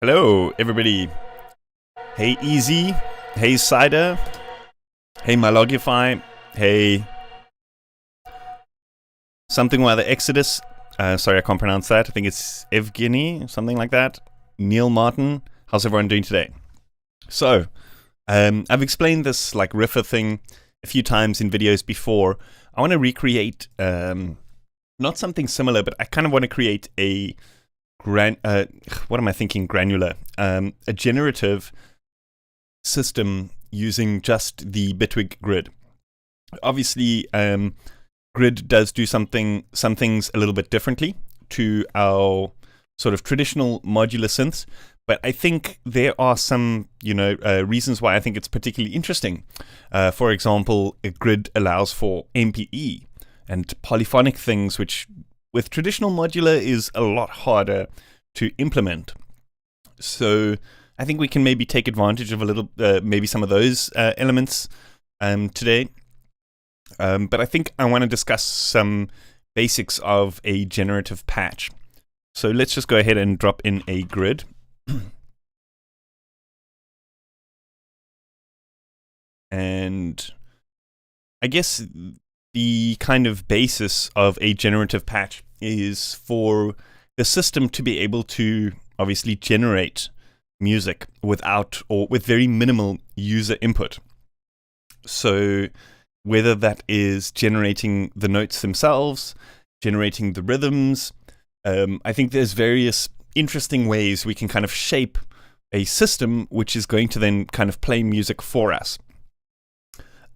Hello, everybody. Hey, Easy. Hey, Cider. Hey, Malogify. Hey, something or other Exodus. Sorry, I can't pronounce that. I think it's Evgeny, something like that. Neil Martin. How's everyone doing today? So, I've explained this like riffer thing a few times in videos before. I want to recreate, not something similar, but I kind of want to create a granular, a generative system using just the Bitwig grid. Obviously, grid does do some things a little bit differently to our sort of traditional modular synths, but I think there are some, reasons why I think it's particularly interesting. For example, a grid allows for MPE and polyphonic things, which with traditional modular is a lot harder to implement. So I think we can maybe take advantage of a little, maybe some of those elements today. But I think I want to discuss some basics of a generative patch. So let's just go ahead and drop in a grid. And I guess the kind of basis of a generative patch is for the system to be able to obviously generate music without or with very minimal user input. So whether that is generating the notes themselves, generating the rhythms, I think there's various interesting ways we can kind of shape a system which is going to then kind of play music for us.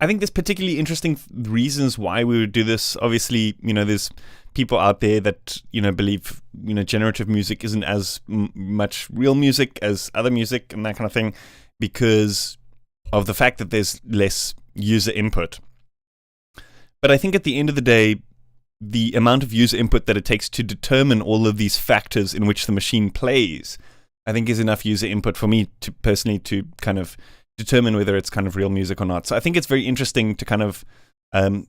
I think there's particularly interesting reasons why we would do this. Obviously, there's people out there that, believe, generative music isn't as much real music as other music and that kind of thing because of the fact that there's less user input. But I think at the end of the day, the amount of user input that it takes to determine all of these factors in which the machine plays, I think is enough user input for me to personally to kind of determine whether it's kind of real music or not. So I think it's very interesting to kind of, in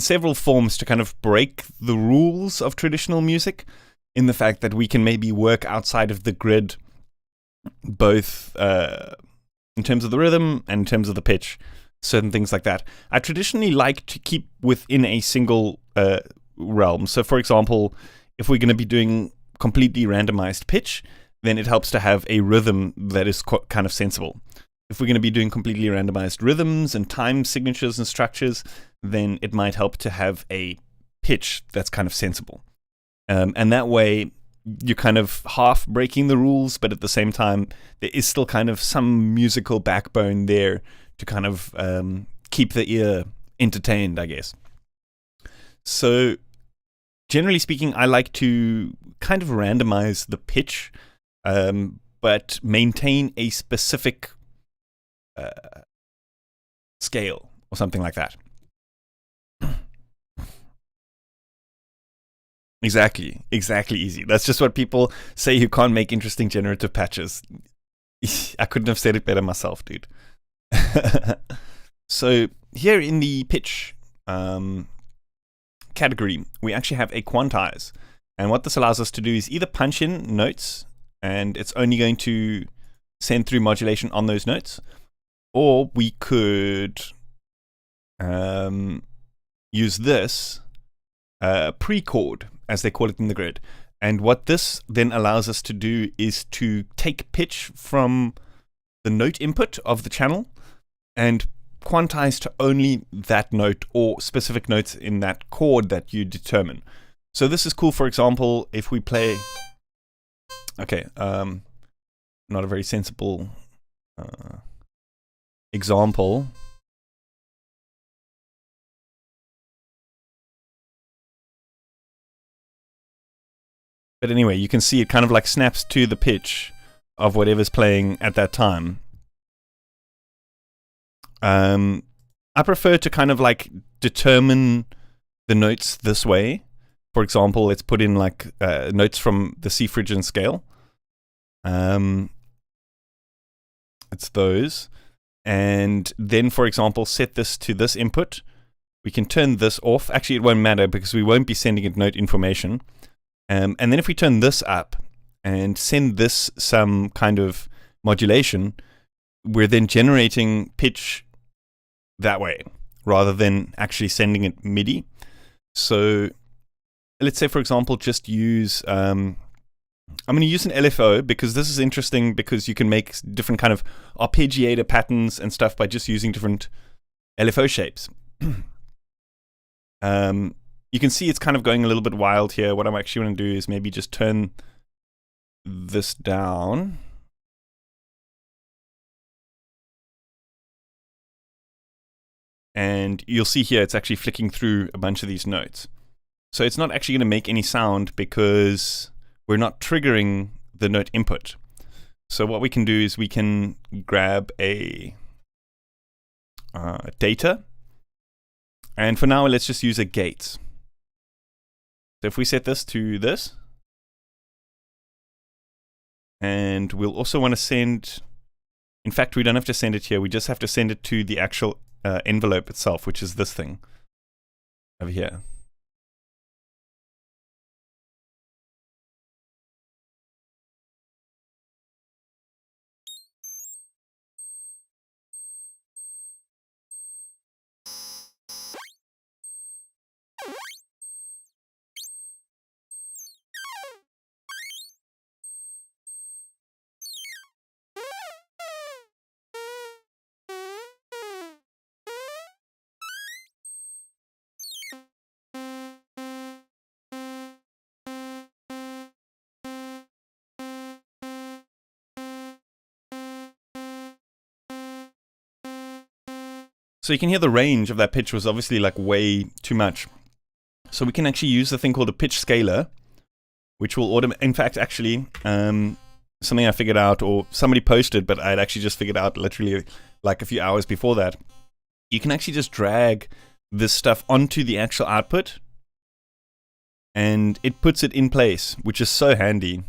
several forms, to kind of break the rules of traditional music in the fact that we can maybe work outside of the grid, both in terms of the rhythm and in terms of the pitch, certain things like that. I traditionally like to keep within a single realm. So for example, if we're going to be doing completely randomized pitch, then it helps to have a rhythm that is kind of sensible. If we're going to be doing completely randomized rhythms and time signatures and structures, then it might help to have a pitch that's kind of sensible. And that way, you're kind of half breaking the rules, but at the same time, there is still kind of some musical backbone there to kind of keep the ear entertained, I guess. So, generally speaking, I like to kind of randomize the pitch, but maintain a specific scale or something like that. Exactly, easy. That's just what people say who can't make interesting generative patches. I couldn't have said it better myself, dude. So here in the pitch category, we actually have a quantize. And what this allows us to do is either punch in notes, and it's only going to send through modulation on those notes, or we could use this pre-chord, as they call it in the grid. And what this then allows us to do is to take pitch from the note input of the channel and quantize to only that note or specific notes in that chord that you determine. So this is cool, for example, if we play... Okay, not a very sensible example. But anyway, you can see it kind of like snaps to the pitch of whatever's playing at that time. I prefer to kind of like determine the notes this way. For example, let's put in like notes from the C Phrygian scale. It's those. And then, for example, set this to this input. We can turn this off. Actually, it won't matter because we won't be sending it note information. And then if we turn this up and send this some kind of modulation, we're then generating pitch that way rather than actually sending it MIDI. So let's say, for example, just use... I'm going to use an LFO because this is interesting because you can make different kind of arpeggiator patterns and stuff by just using different LFO shapes. You can see it's kind of going a little bit wild here. What I'm actually going to do is maybe just turn this down. And you'll see here it's actually flicking through a bunch of these notes. So it's not actually going to make any sound because we're not triggering the note input. So what we can do is we can grab a data. And for now, let's just use a gate. So if we set this to this, and we'll also want to send, in fact, we don't have to send it here. We just have to send it to the actual envelope itself, which is this thing over here. So you can hear the range of that pitch was obviously like way too much. So we can actually use the thing called a pitch scaler, which will automate. In fact, actually, something I figured out, or somebody posted, but I'd actually just figured out literally like a few hours before that. You can actually just drag this stuff onto the actual output, and it puts it in place, which is so handy.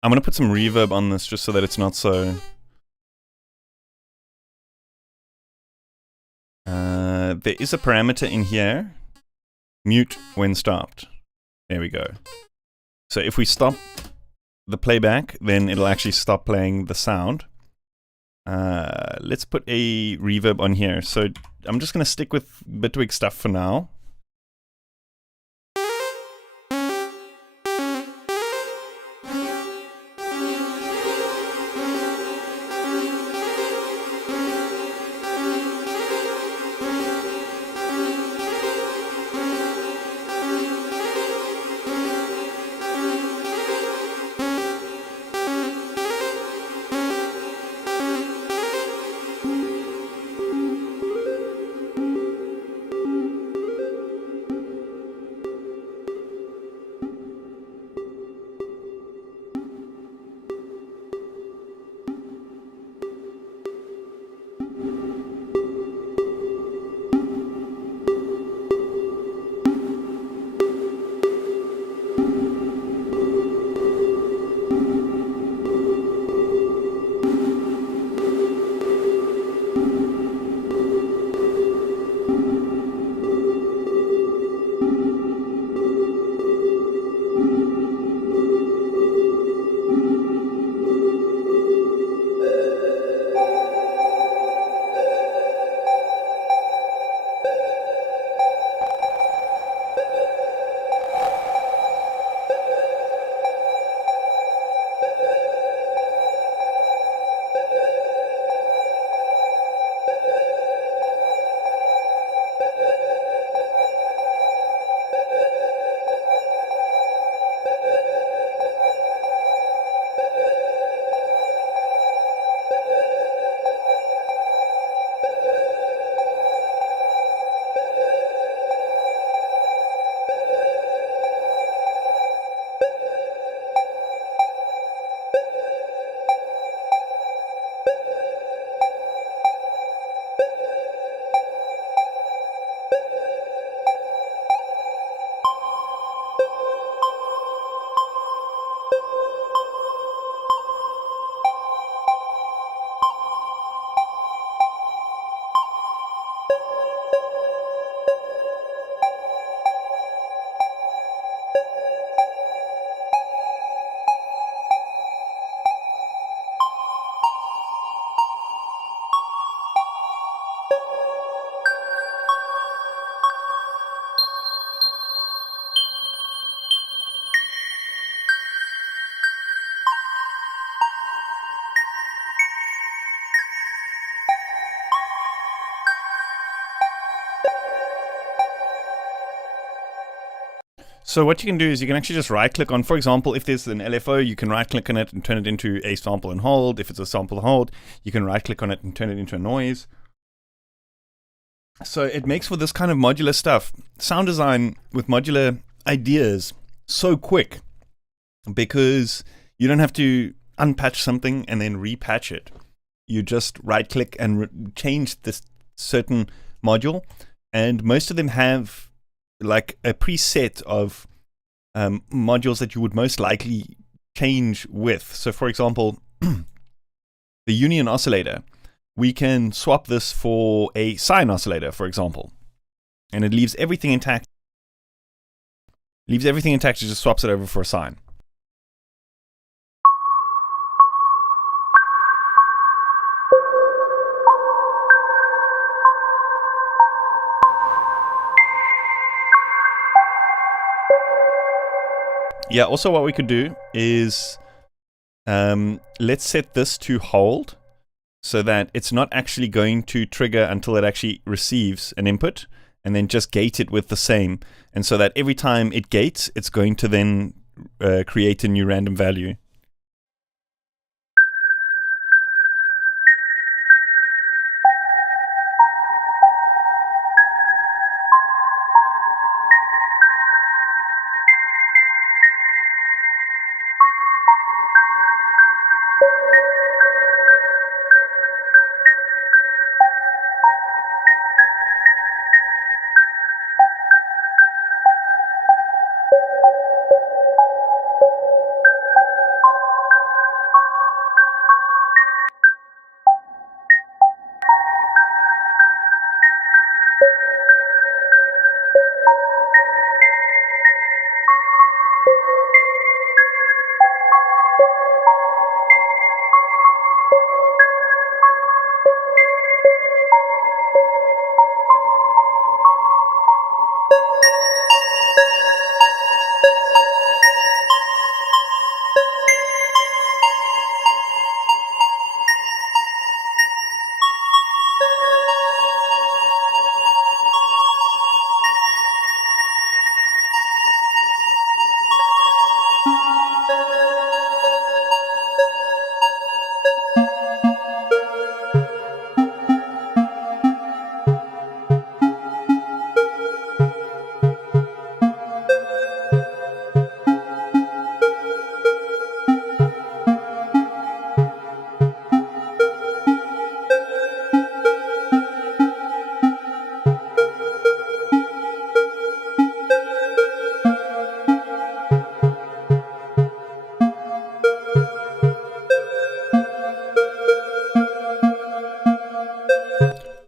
I'm going to put some reverb on this just so that it's not so... there is a parameter in here. Mute when stopped. There we go. So if we stop the playback, then it'll actually stop playing the sound. Let's put a reverb on here. So I'm just going to stick with Bitwig stuff for now. So what you can do is you can actually just right click on, for example, if there's an LFO, you can right click on it and turn it into a sample and hold. If it's a sample and hold, you can right click on it and turn it into a noise. So it makes for this kind of modular stuff. Sound design with modular ideas so quick because you don't have to unpatch something and then repatch it. You just right click and change this certain module, and most of them have like a preset of modules that you would most likely change with. So for example, the union oscillator, we can swap this for a sine oscillator, for example, and it leaves everything intact. It just swaps it over for a sine. Yeah, also what we could do is let's set this to hold so that it's not actually going to trigger until it actually receives an input, and then just gate it with the same. And so that every time it gates, it's going to then create a new random value.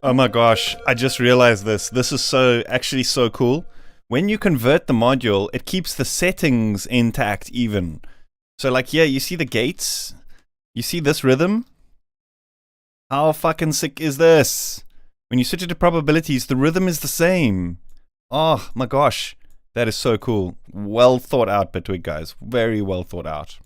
Oh my gosh, I just realized this. This is actually so cool. When you convert the module, it keeps the settings intact even. So like here, you see the gates? You see this rhythm? How fucking sick is this? When you switch it to probabilities, the rhythm is the same. Oh my gosh, that is so cool. Well thought out, Bitwig guys. Very well thought out.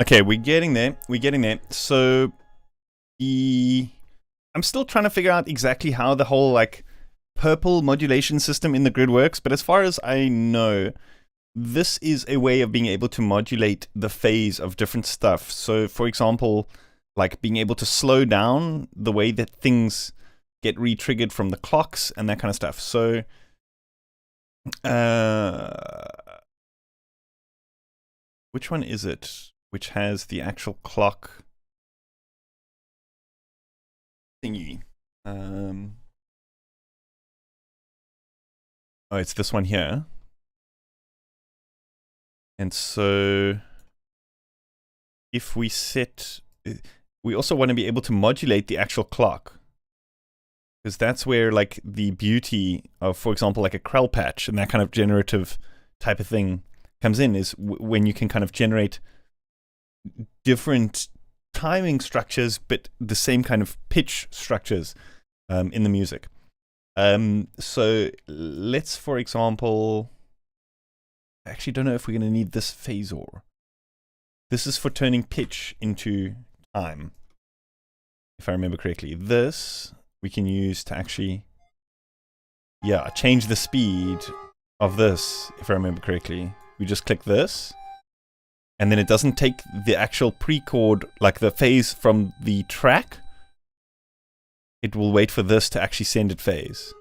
Okay, we're getting there. We're getting there. So I'm still trying to figure out exactly how the whole like purple modulation system in the grid works, but as far as I know, this is a way of being able to modulate the phase of different stuff. So for example, like being able to slow down the way that things get re-triggered from the clocks and that kind of stuff. So which one is it which has the actual clock thingy? Oh, it's this one here. And so if we set, we also want to be able to modulate the actual clock, because that's where like the beauty of, for example, like a Krell patch and that kind of generative type of thing comes in, is when you can kind of generate different timing structures, but the same kind of pitch structures in the music. So let's, for example, I actually don't know if we're going to need this phasor. This is for turning pitch into time, if I remember correctly. This we can use to actually, yeah, change the speed of this, if I remember correctly. We just click this, and then it doesn't take the actual pre-chord, like the phase from the track. It will wait for this to actually send it phase.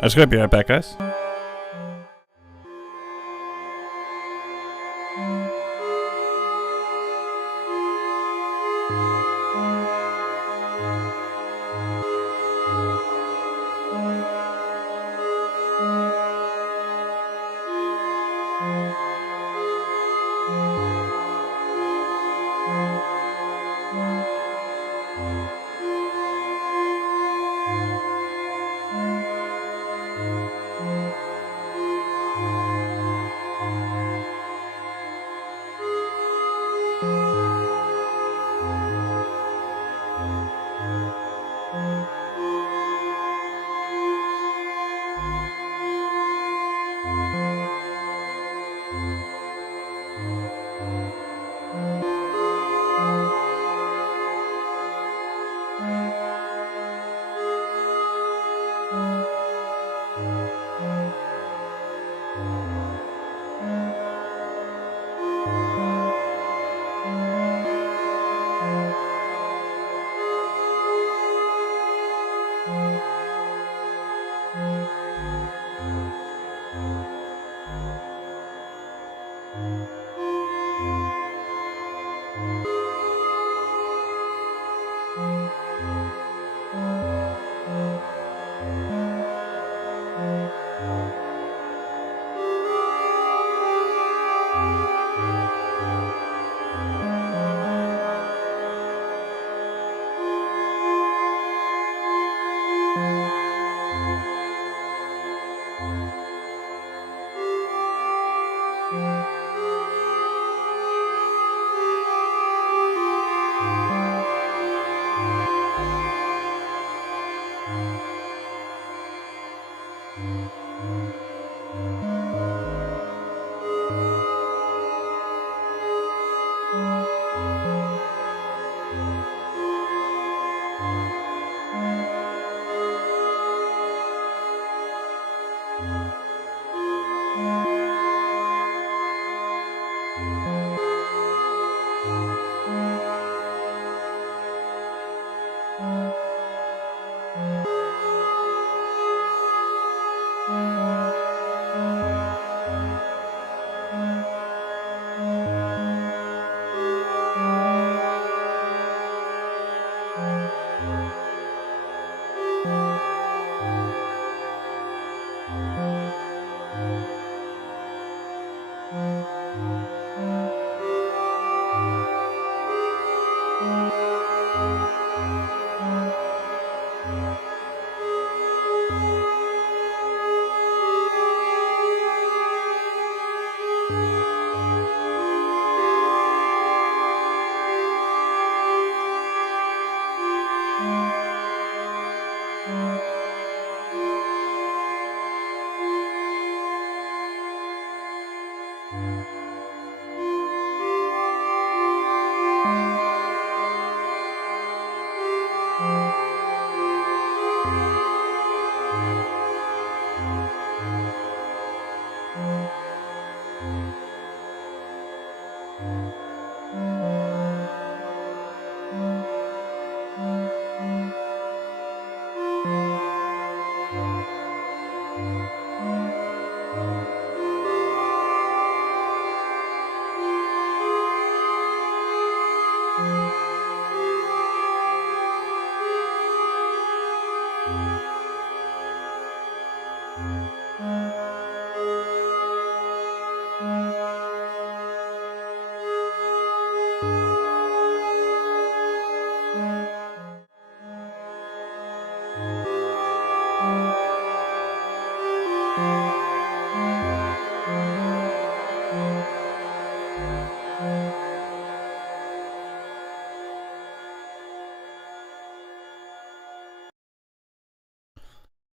I just gotta be right back, guys.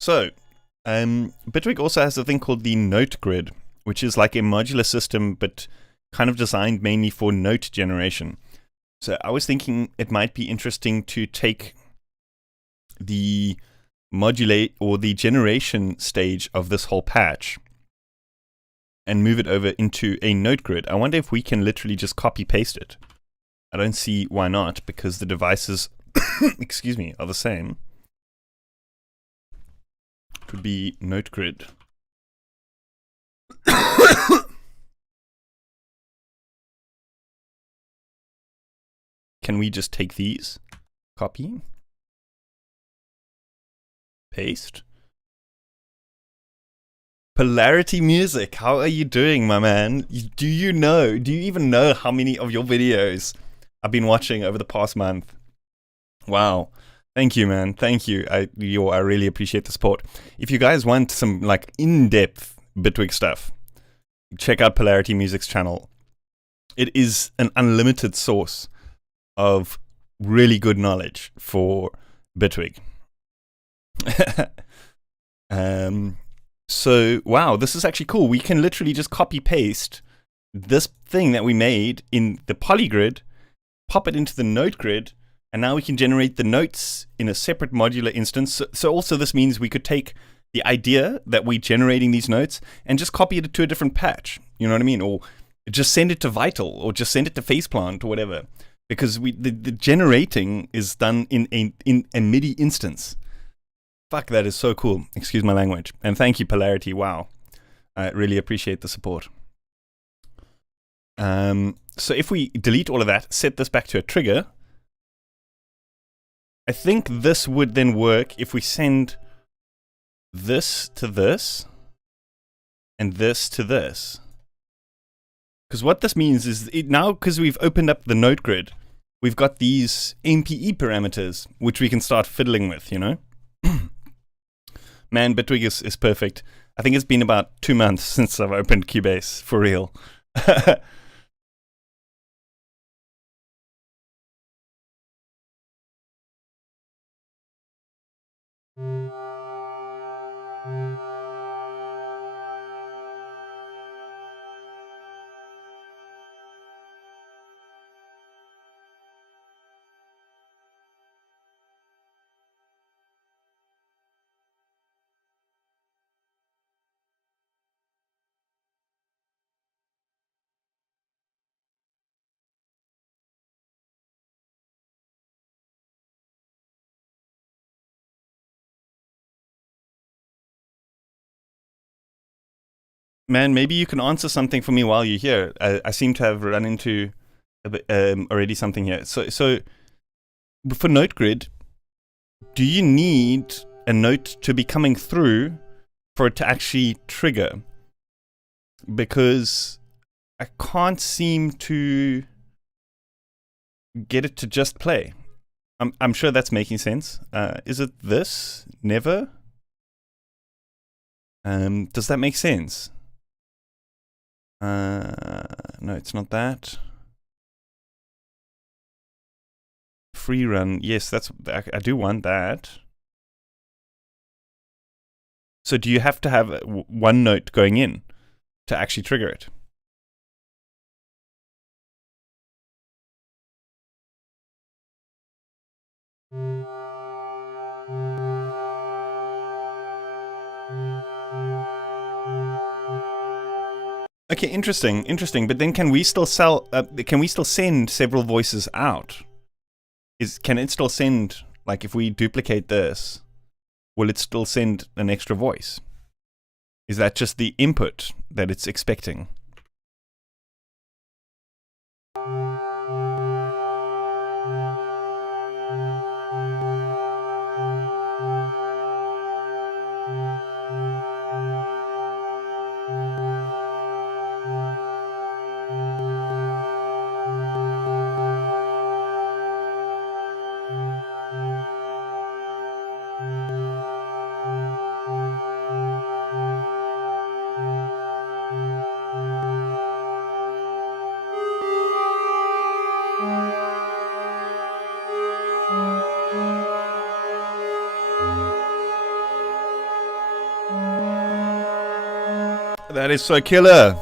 So, Bitwig also has a thing called the note grid, which is like a modular system, but kind of designed mainly for note generation. So I was thinking it might be interesting to take the modulate or the generation stage of this whole patch and move it over into a note grid. I wonder if we can literally just copy paste it. I don't see why not, because the devices, excuse me, are the same. would be note grid. Can we just take these, copy, paste? Polarity Music, how are you doing, my man? Do you even know how many of your videos I've been watching over the past month? Wow. Thank you, man. Thank you. I really appreciate the support. If you guys want some like in-depth Bitwig stuff, check out Polarity Music's channel. It is an unlimited source of really good knowledge for Bitwig. So, wow, this is actually cool. We can literally just copy paste this thing that we made in the polygrid, pop it into the note grid, and now we can generate the notes in a separate modular instance. So also this means we could take the idea that we're generating these notes and just copy it to a different patch. You know what I mean? Or just send it to Vital, or just send it to Faceplant, or whatever. Because the generating is done in a MIDI instance. Fuck, that is so cool. Excuse my language. And thank you, Polarity. Wow. I really appreciate the support. So if we delete all of that, set this back to a trigger, I think this would then work if we send this to this and this to this. Because what this means is now, because we've opened up the note grid, we've got these MPE parameters, which we can start fiddling with, you know? Man, Bitwig is perfect. I think it's been about 2 months since I've opened Cubase, for real. Man, maybe you can answer something for me while you're here. I seem to have run into already something here. So for note grid, do you need a note to be coming through for it to actually trigger? Because I can't seem to get it to just play. I'm sure that's making sense. Is it this? Never? Does that make sense? No, it's not that. Free run. Yes, I do want that. So do you have to have one note going in to actually trigger it? Okay, interesting. But then can we still send several voices out? Can it still send, like, if we duplicate this, will it still send an extra voice? Is that just the input that it's expecting? That is so killer.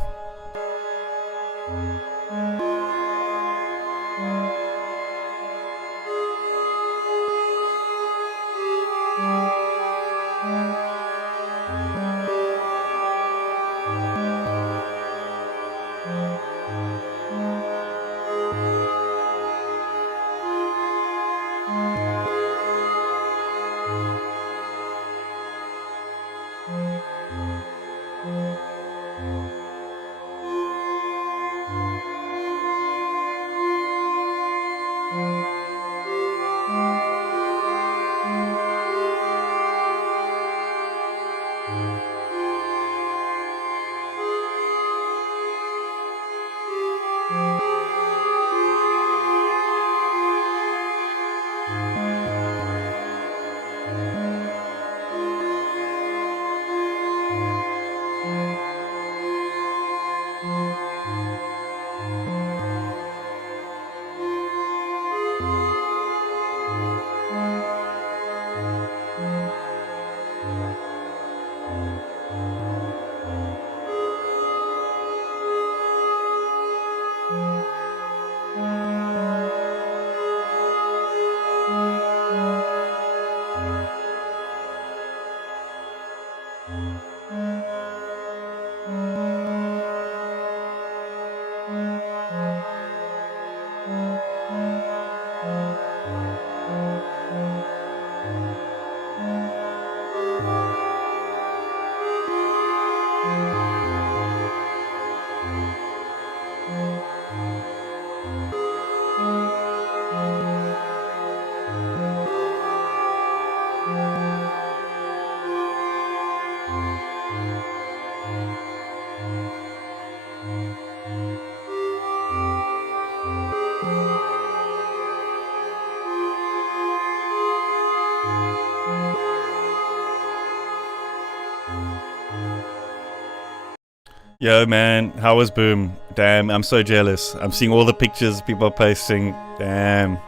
Yo, man, how was Boom? Damn, I'm so jealous. I'm seeing all the pictures people are posting. Damn.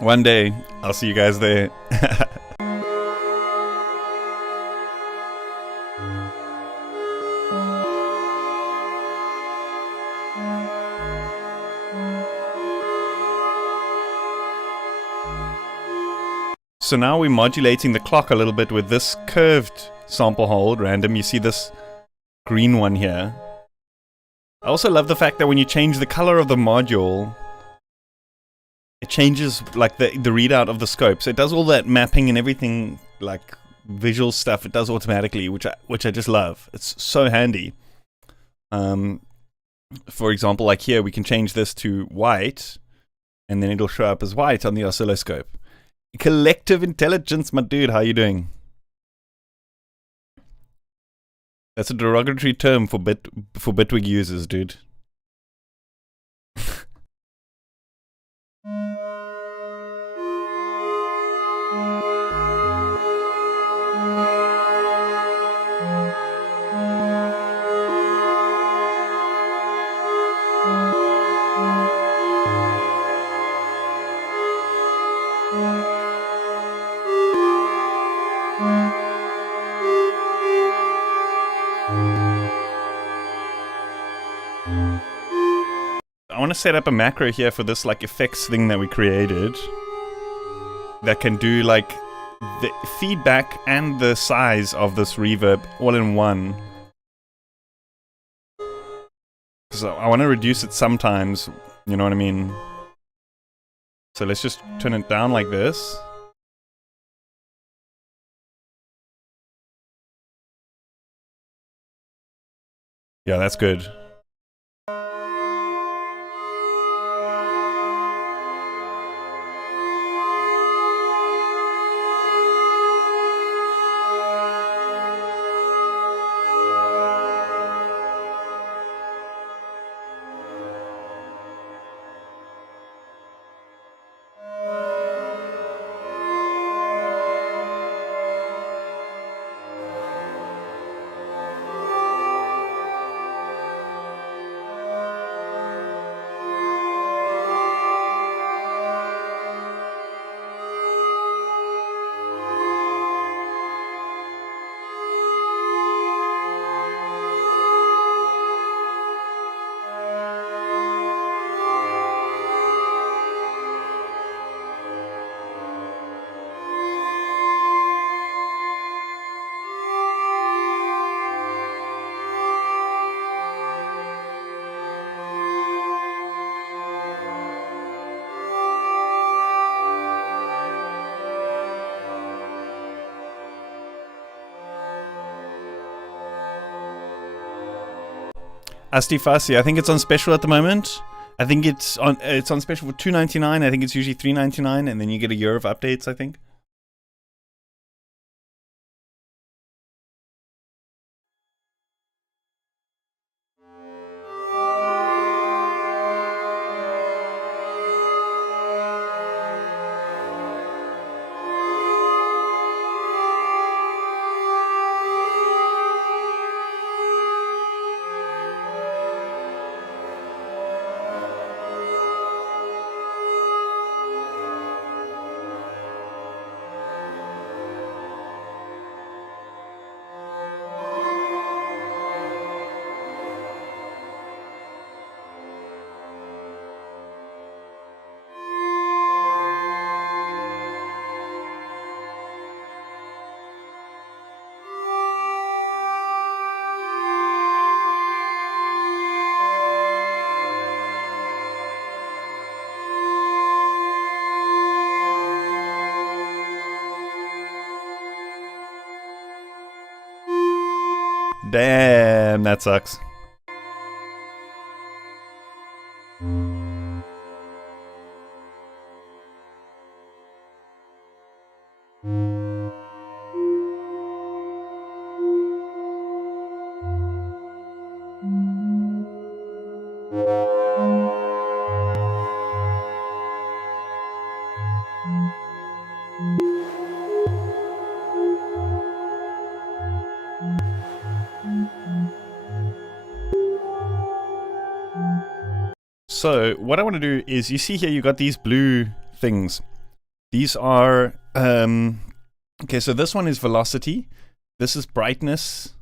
One day, I'll see you guys there. So now we're modulating the clock a little bit with this curved sample hold, random. You see this green one here. I also love the fact that when you change the color of the module, it changes like the readout of the scope. So it does all that mapping and everything, like visual stuff. It does automatically, which I just love. It's so handy. For example, like here, we can change this to white, and then it'll show up as white on the oscilloscope. Collective intelligence, my dude. How you doing? That's a derogatory term for Bitwig users, dude. I want to set up a macro here for this like effects thing that we created that can do like the feedback and the size of this reverb all in one. So I want to reduce it sometimes, you know what I mean? So let's just turn it down like this. Yeah, that's good. Asti Fassi, I think it's on special at the moment. I think it's on special for $2.99. I think it's usually $3.99, and then you get a year of updates, I think. Damn, that sucks. So what I want to do is, you see here you got these blue things. These are okay, so this one is velocity, this is brightness,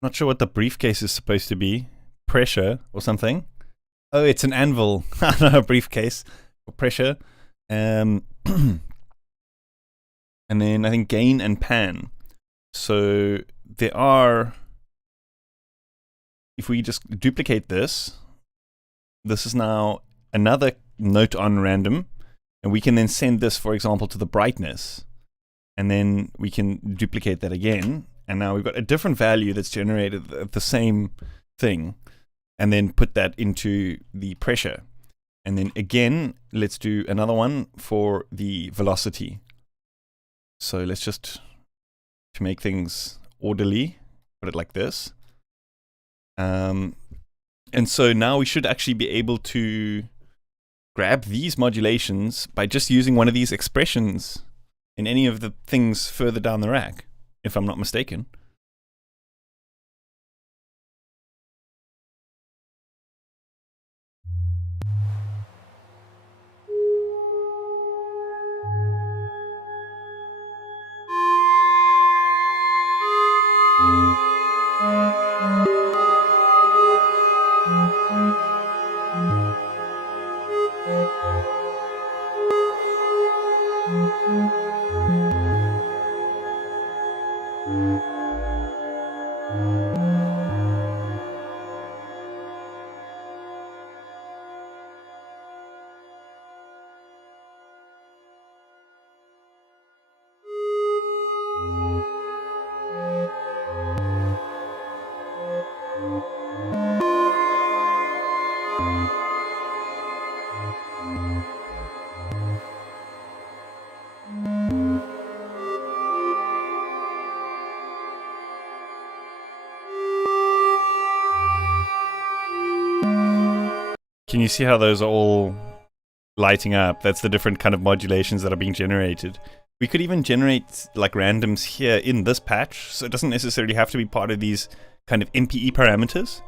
not sure what the briefcase is supposed to be, pressure or something. Oh, it's an anvil. Not a briefcase. Or pressure. And then I think gain and pan. So there are, if we just duplicate this, this is now another note on random, and we can then send this, for example, to the brightness, and then we can duplicate that again, and now we've got a different value that's generated of the same thing, and then put that into the pressure. And then again, let's do another one for the velocity. So let's just, to make things orderly, put it like this. And so now we should actually be able to grab these modulations by just using one of these expressions in any of the things further down the rack, if I'm not mistaken. Can you see how those are all lighting up? That's the different kind of modulations that are being generated. We could even generate like randoms here in this patch, so it doesn't necessarily have to be part of these kind of MPE parameters.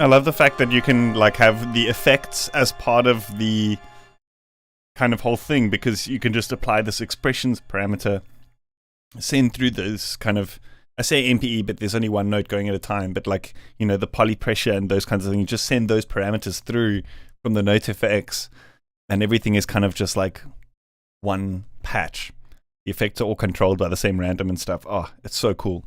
I love the fact that you can like have the effects as part of the kind of whole thing, because you can just apply this expressions parameter, send through this kind of, I say MPE, but there's only one note going at a time, but like, you know, the poly pressure and those kinds of things, you just send those parameters through from the note FX, and everything is kind of just like one patch. The effects are all controlled by the same random and stuff. Oh, it's so cool.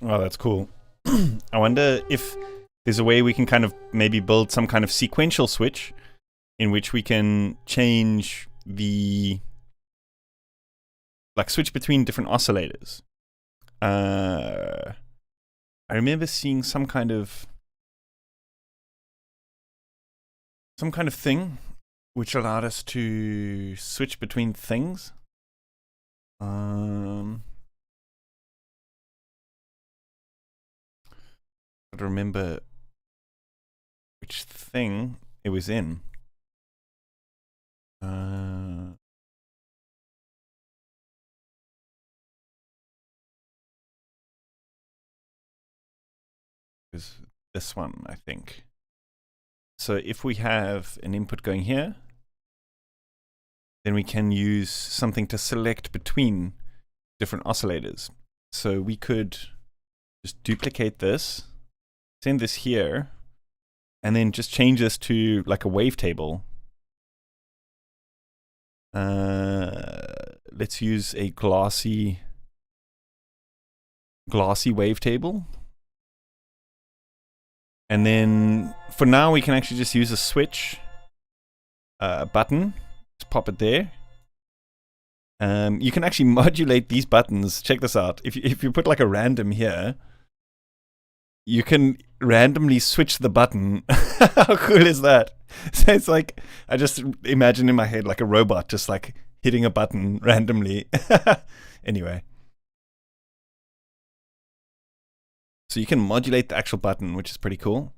Oh, that's cool. I wonder if there's a way we can kind of maybe build some kind of sequential switch in which we can change the, like, switch between different oscillators. I remember seeing some kind of thing which allowed us to switch between things. I don't remember which thing it was in. Is this one, I think. So if we have an input going here, then we can use something to select between different oscillators. So we could just duplicate this, send this here, and then just change this to like a wavetable. Let's use a glossy wavetable. And then for now, we can actually just use a switch button. Just pop it there. You can actually modulate these buttons. Check this out. If you put like a random here, you can randomly switch the button. How cool is that? So it's like, I just imagine in my head like a robot just like hitting a button randomly. Anyway. So you can modulate the actual button, which is pretty cool.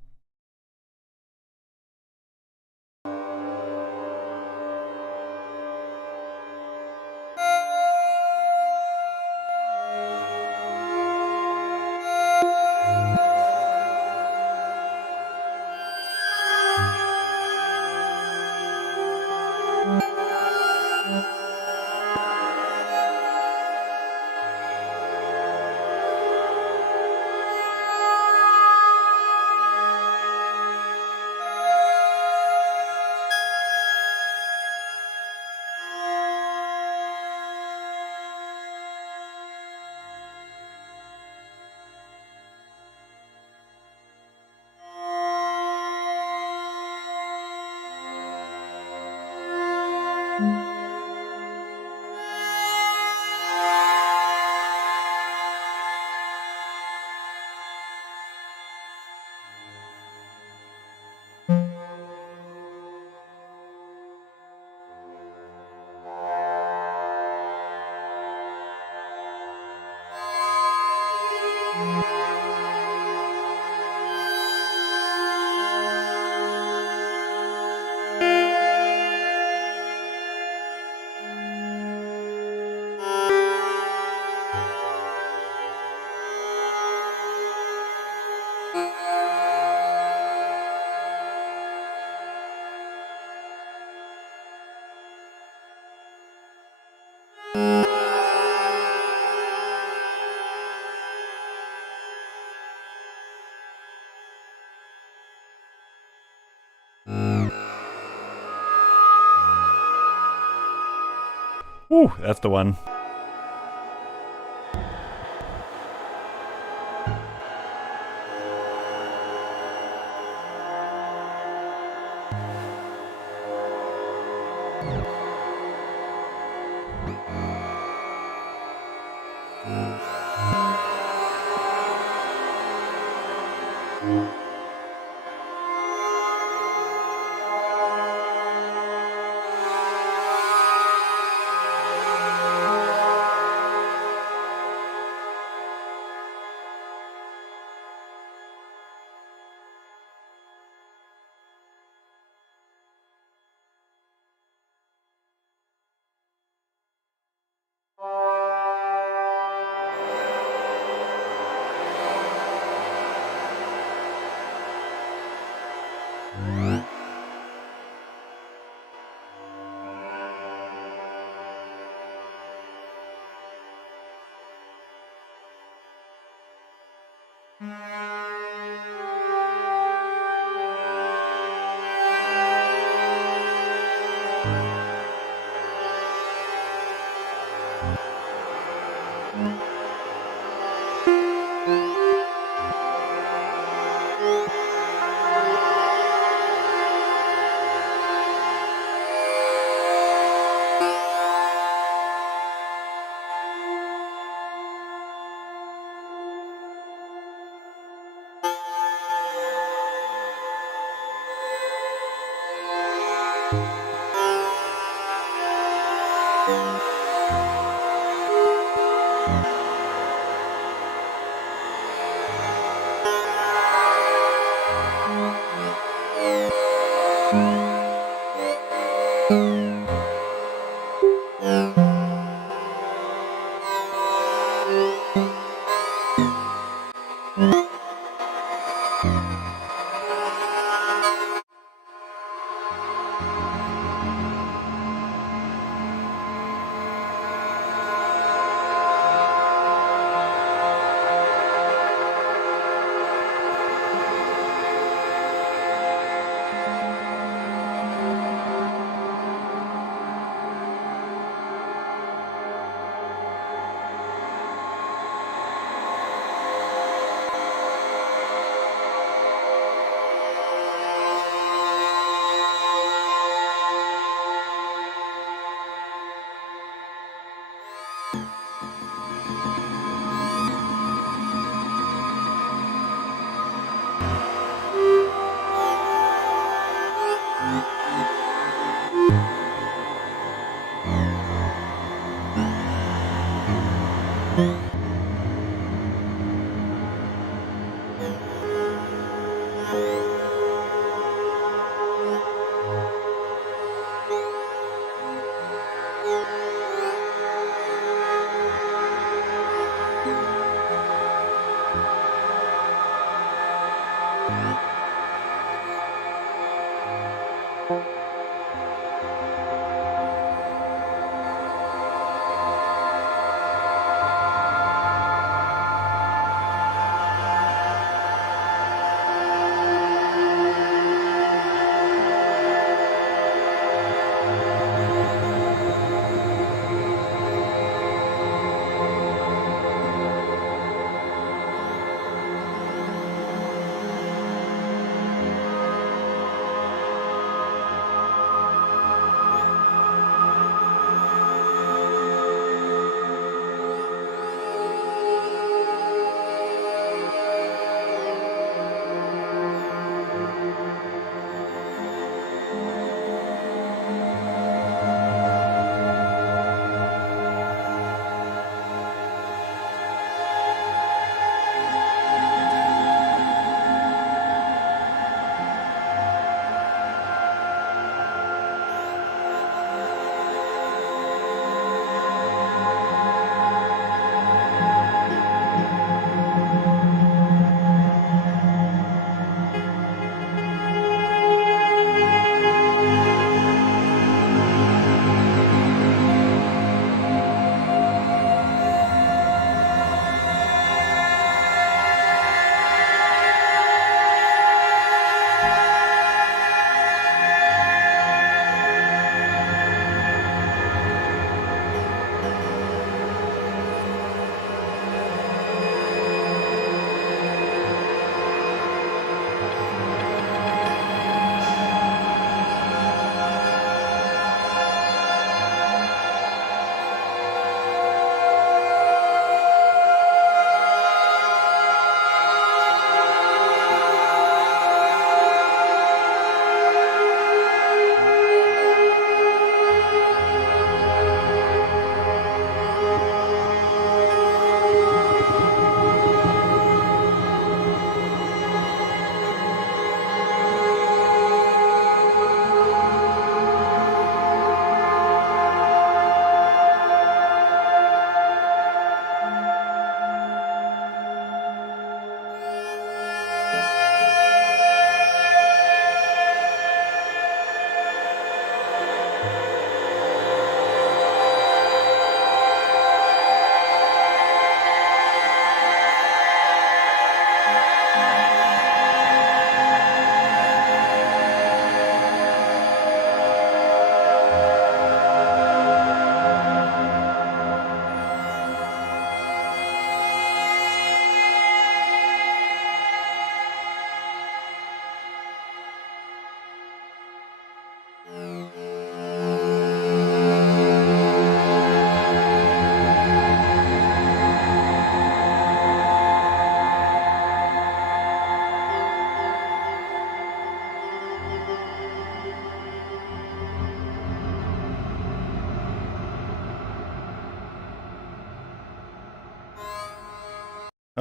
Ooh, that's the one.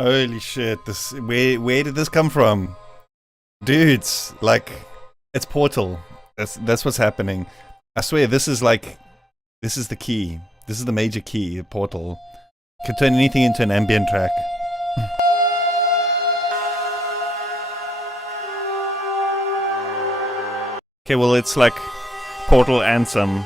Holy shit! This where did this come from, dudes? Like, it's Portal. That's what's happening. I swear, this is the key. This is the major key. Portal can turn anything into an ambient track. Okay, well, it's like Portal and some.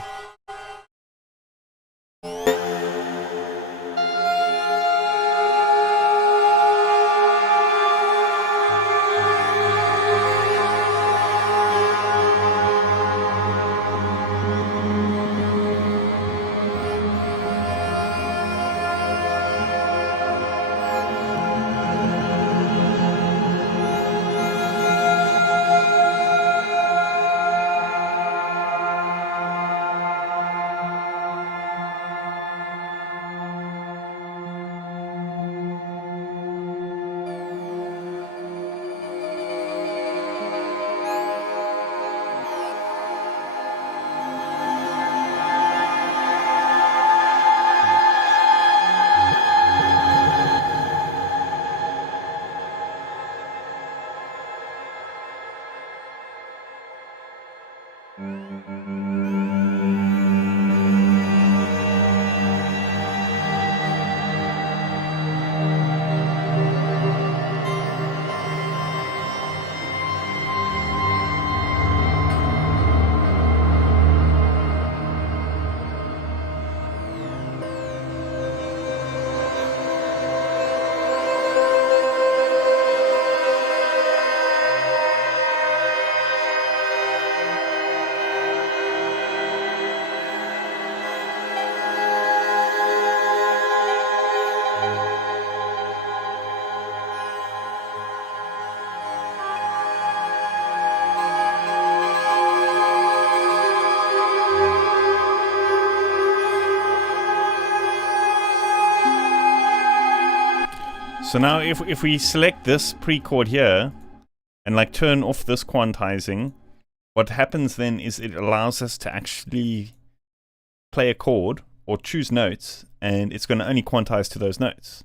So now if we select this pre-chord here and like turn off this quantizing, what happens then is it allows us to actually play a chord or choose notes, and it's going to only quantize to those notes.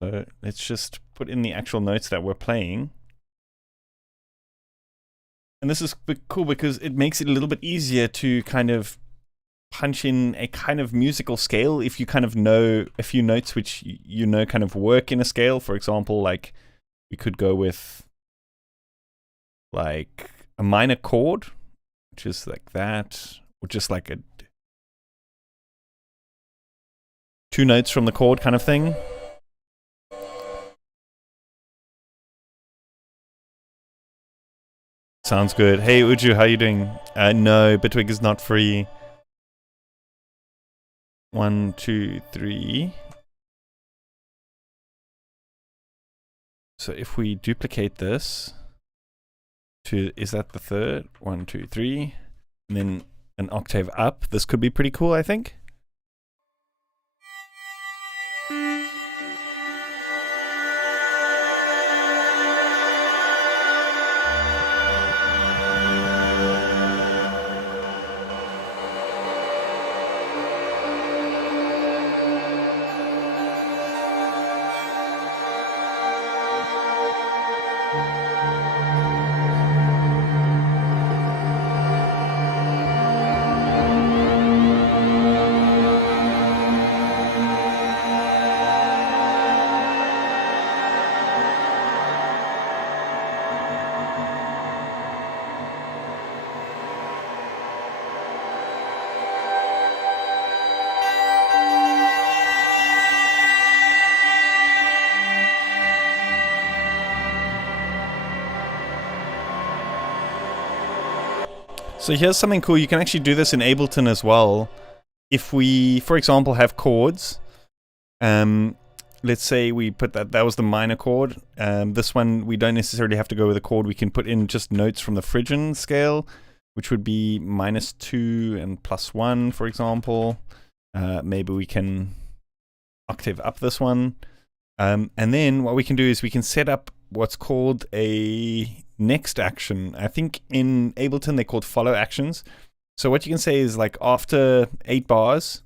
So let's just put in the actual notes that we're playing. And this is cool because it makes it a little bit easier to kind of punch in a kind of musical scale if you kind of know a few notes which you know kind of work in a scale. For example, like we could go with like a minor chord, which is like that, or just like a two notes from the chord kind of thing. Sounds good. Hey Uju, how you doing? No, Bitwig is not free. 1, 2, 3. So if we duplicate this to, is that the third? 1, 2, 3, and then an octave up. This could be pretty cool, I think. So here's something cool. You can actually do this in Ableton as well. If we, for example, have chords, let's say we put that was the minor chord. This one, we don't necessarily have to go with a chord. We can put in just notes from the Phrygian scale, which would be -2 and +1, for example. Maybe we can octave up this one. And then what we can do is we can set up what's called a next action. I think in Ableton they're called follow actions. So what you can say is like after 8 bars,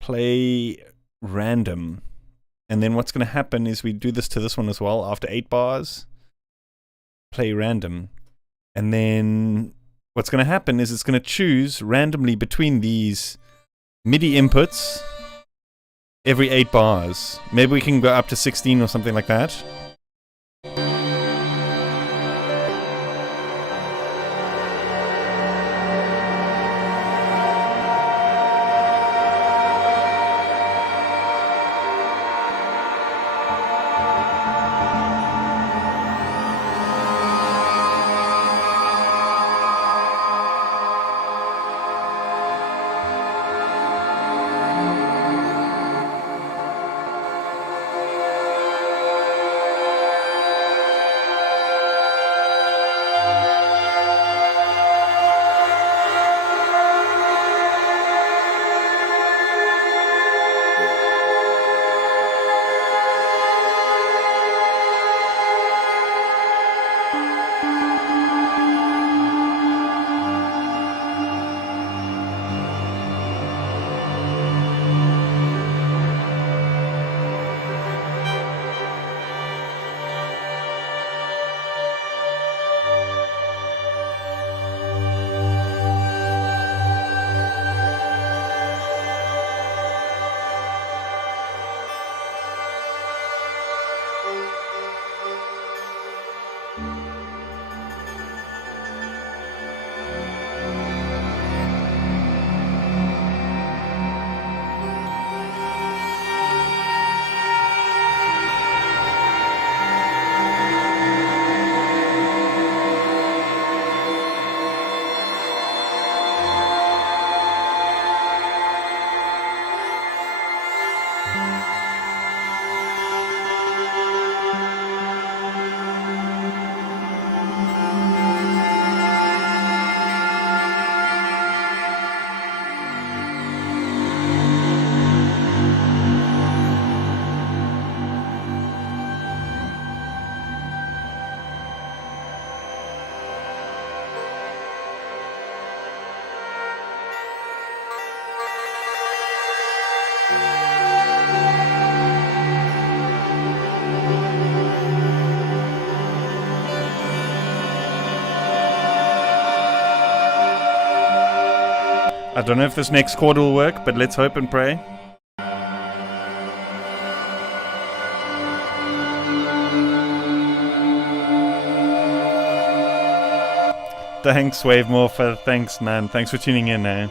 play random. And then what's going to happen is we do this to this one as well. After 8 bars, play random. And then what's going to happen is it's going to choose randomly between these MIDI inputs every 8 bars. Maybe we can go up to 16 or something like that. I don't know if this next chord will work, but let's hope and pray. Thanks, Wave Morpher. Thanks, man. Thanks for tuning in, eh?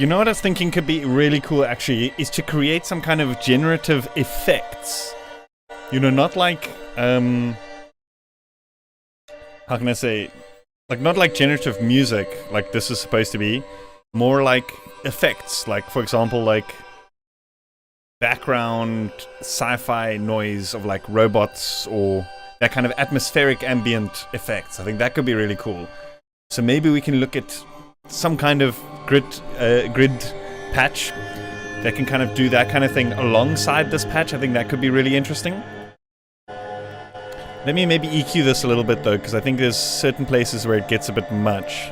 You know what I was thinking could be really cool, actually, is to create some kind of generative effects. You know, not like, how can I say, like, not like generative music, like this is supposed to be, more like effects, like, for example, like, background sci-fi noise of, like, robots, or that kind of atmospheric ambient effects. I think that could be really cool. So maybe we can look at some kind of grid patch that can kind of do that kind of thing alongside this patch. I think that could be really interesting. Let me maybe EQ this a little bit though, because I think there's certain places where it gets a bit much.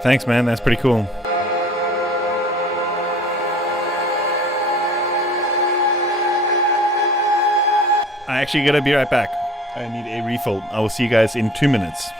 Thanks, man. That's pretty cool. I actually gotta be right back. I need a refill. I will see you guys in 2 minutes.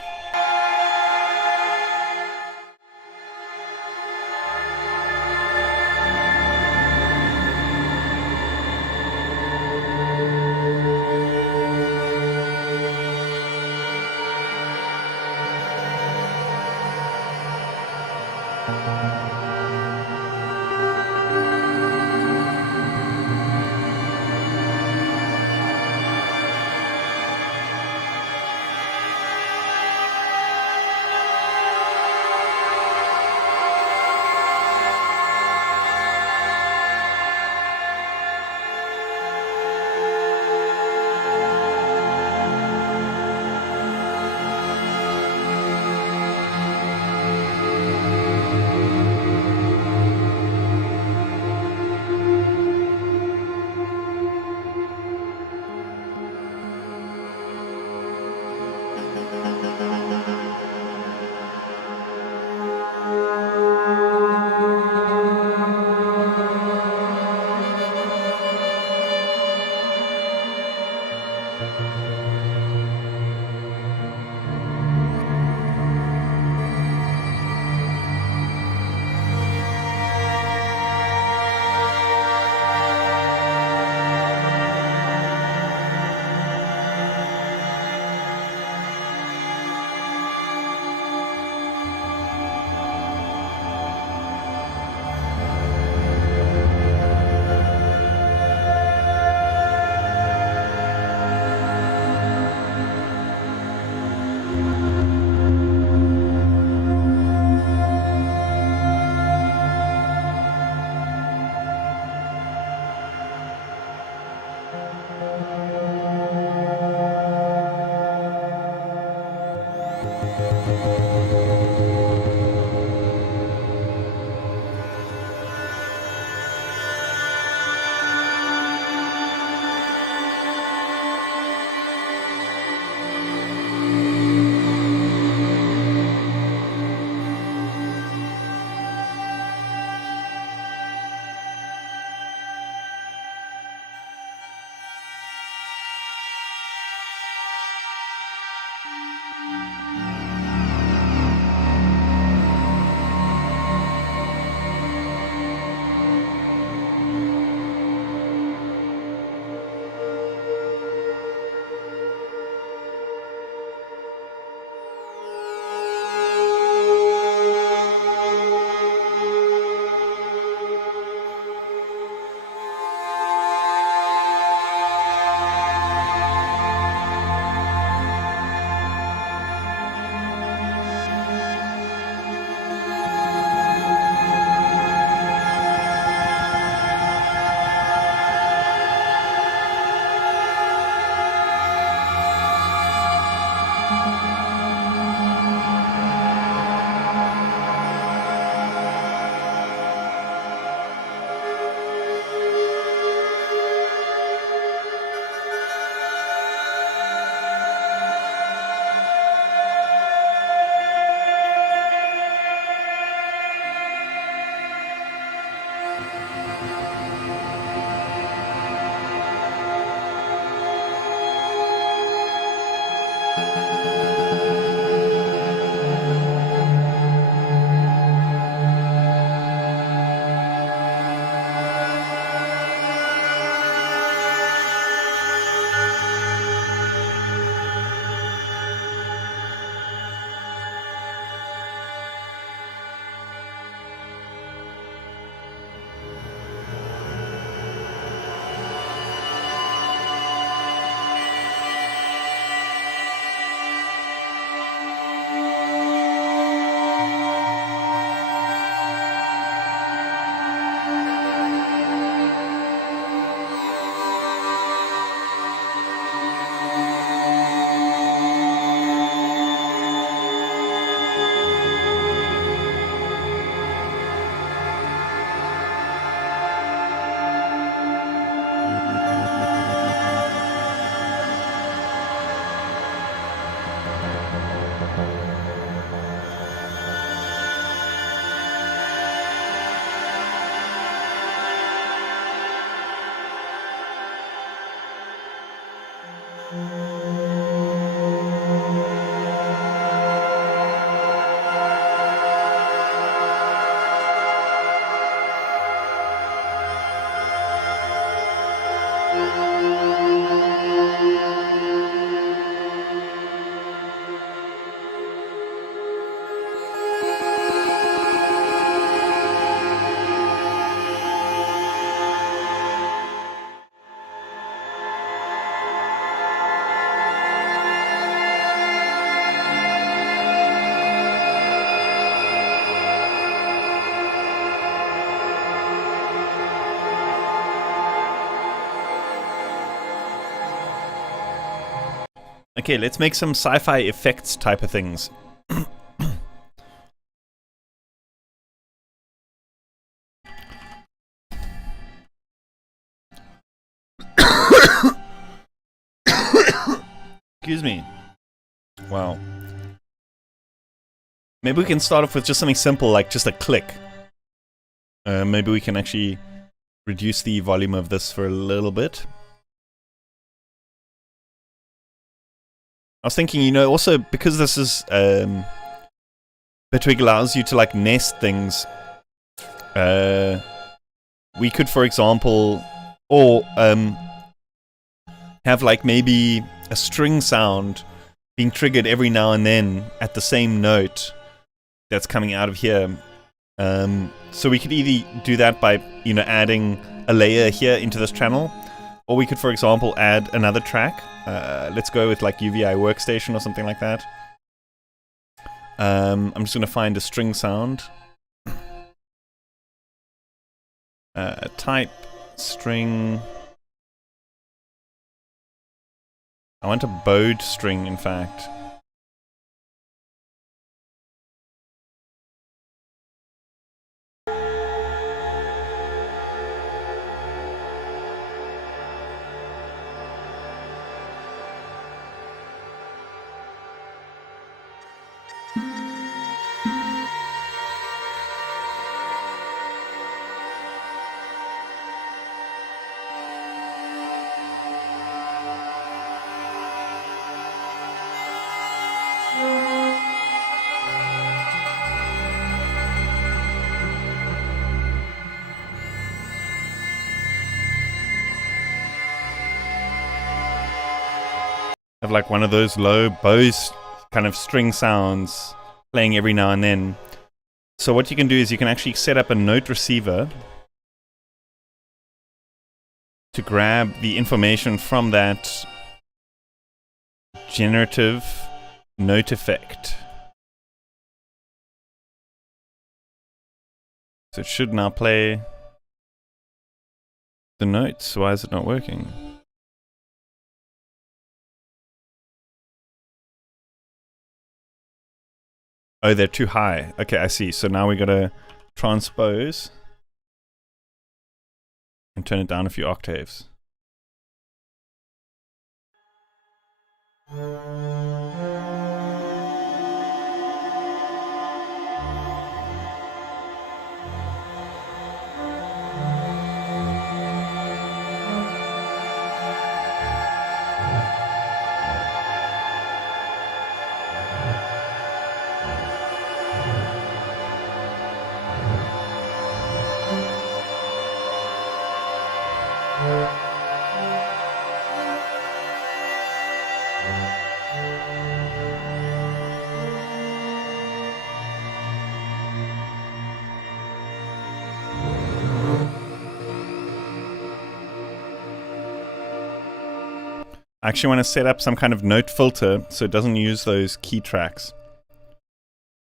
Okay, let's make some sci-fi effects type of things. Excuse me. Wow. Maybe we can start off with just something simple, like just a click. Maybe we can actually reduce the volume of this for a little bit. I was thinking, you know, also because this is Bitwig allows you to like nest things. We could, for example, or have like maybe a string sound being triggered every now and then at the same note that's coming out of here. So we could either do that by, you know, adding a layer here into this channel, or we could, for example, add another track. Let's go with like UVI workstation or something like that. I'm just going to find a string sound. Type string. I want a bowed string, in fact. Have like one of those low bows kind of string sounds playing every now and then. So what you can do is you can actually set up a note receiver to grab the information from that generative note effect. So it should now play the notes. Why is it not working? Oh, they're too high. Okay, I see. So now we gotta transpose and turn it down a few octaves. I actually want to set up some kind of note filter so it doesn't use those key tracks.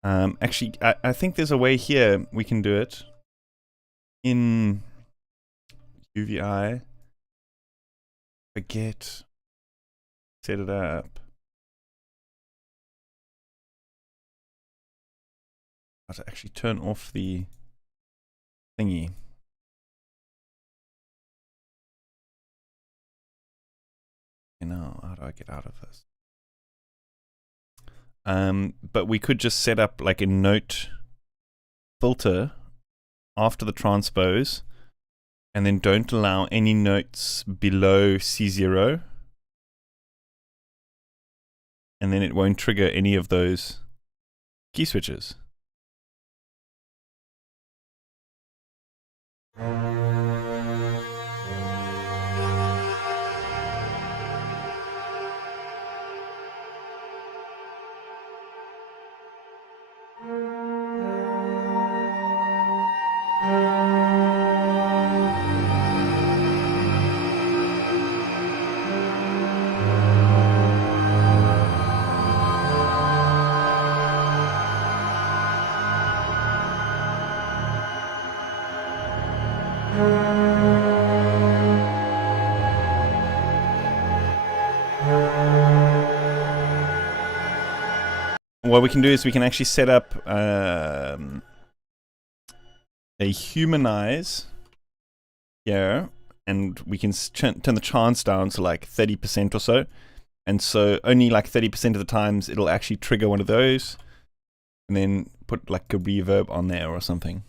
Actually, I think there's a way here we can do it. In UVI. Forget. Set it up. I have to actually turn off the thingy. Now, how do I get out of this? But we could just set up like a note filter after the transpose, and then don't allow any notes below C0. and then it won't trigger any of those key switches. What we can do is we can actually set up a humanize here, and we can turn the chance down to like 30% or so. And so only like 30% of the times it'll actually trigger one of those, and then put like a reverb on there or something.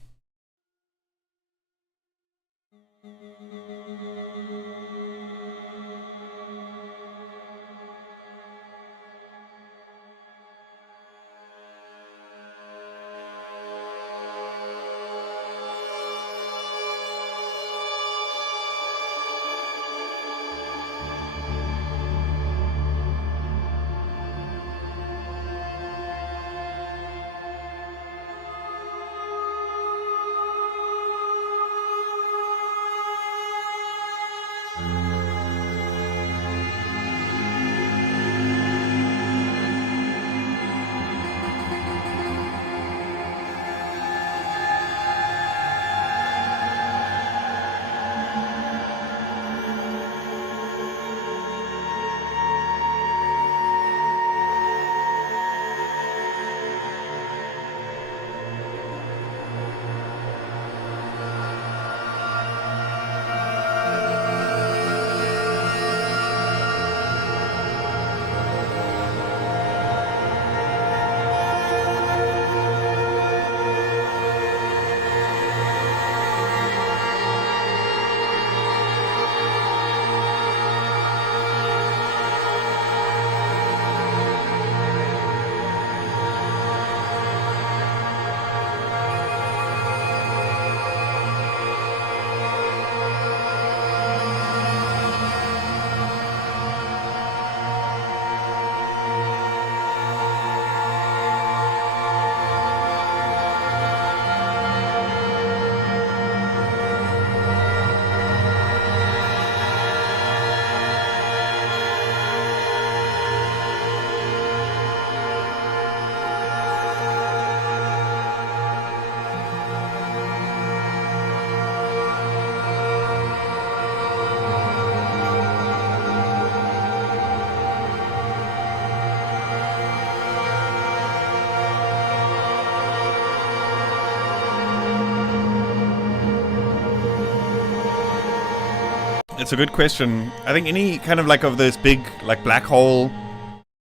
It's a good question. I think any kind of like of those big like black hole,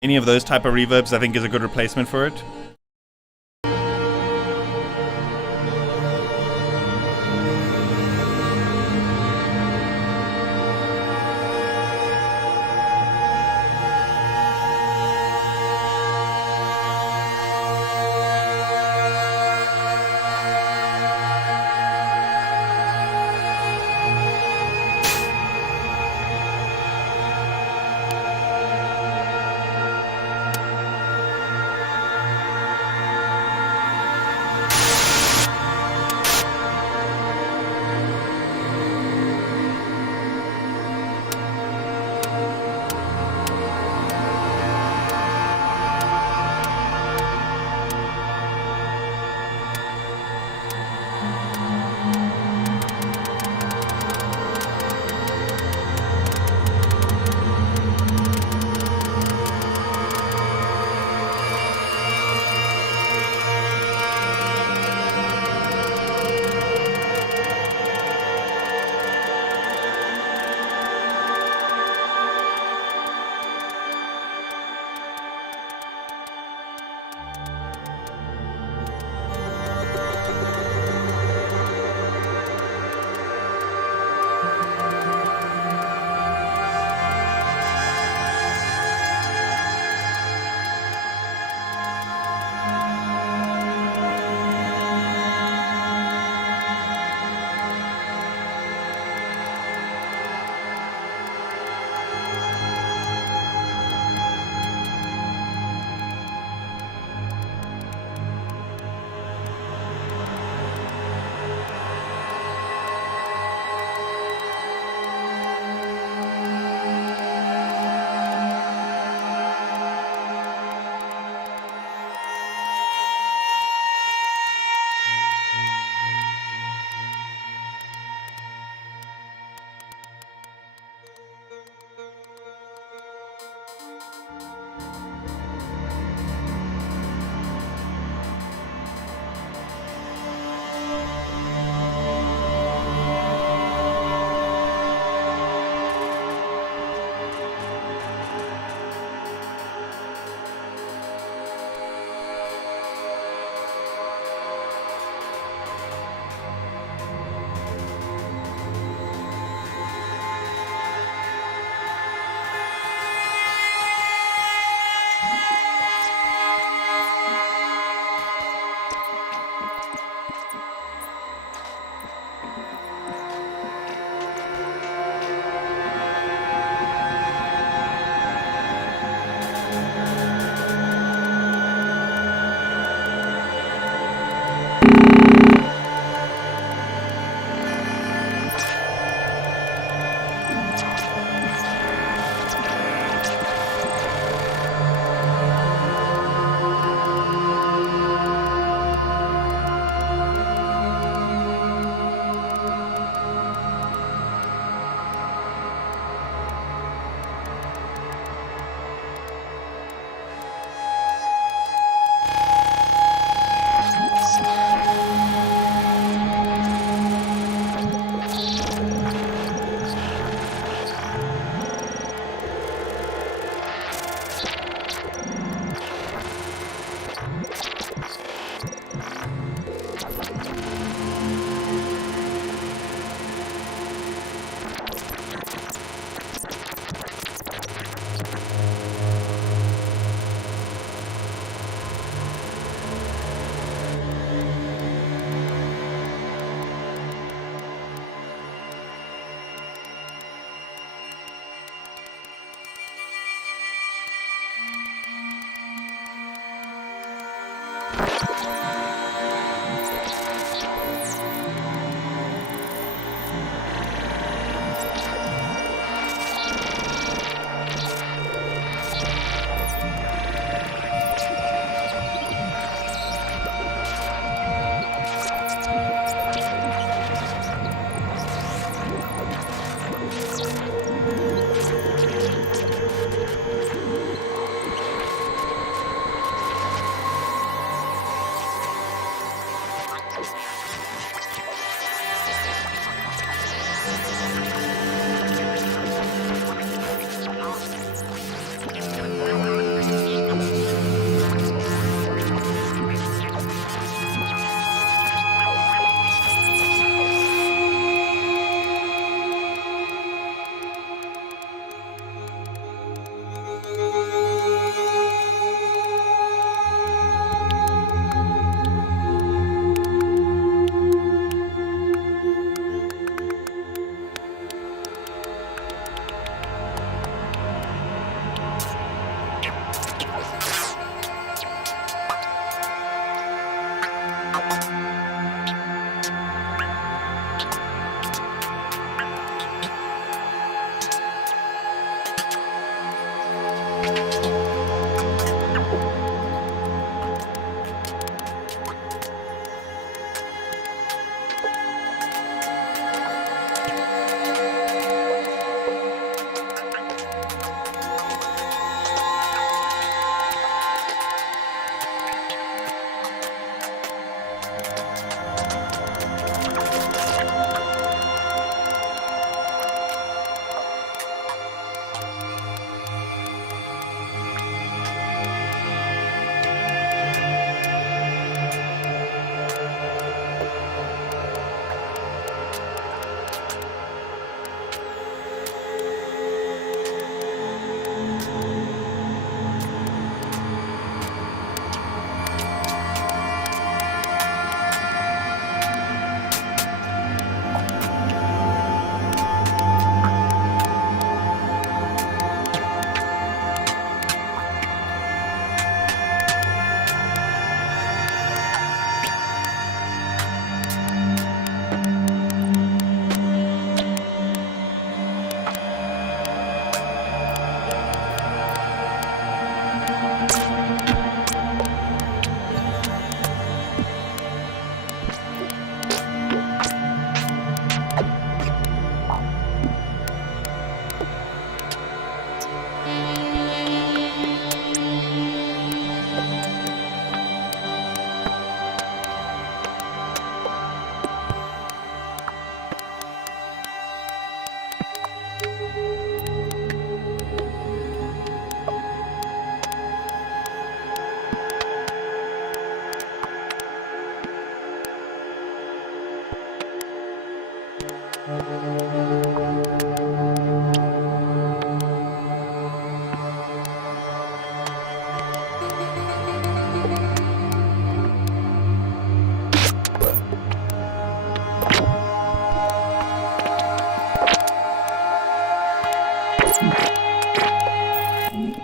any of those type of reverbs, I think is a good replacement for it.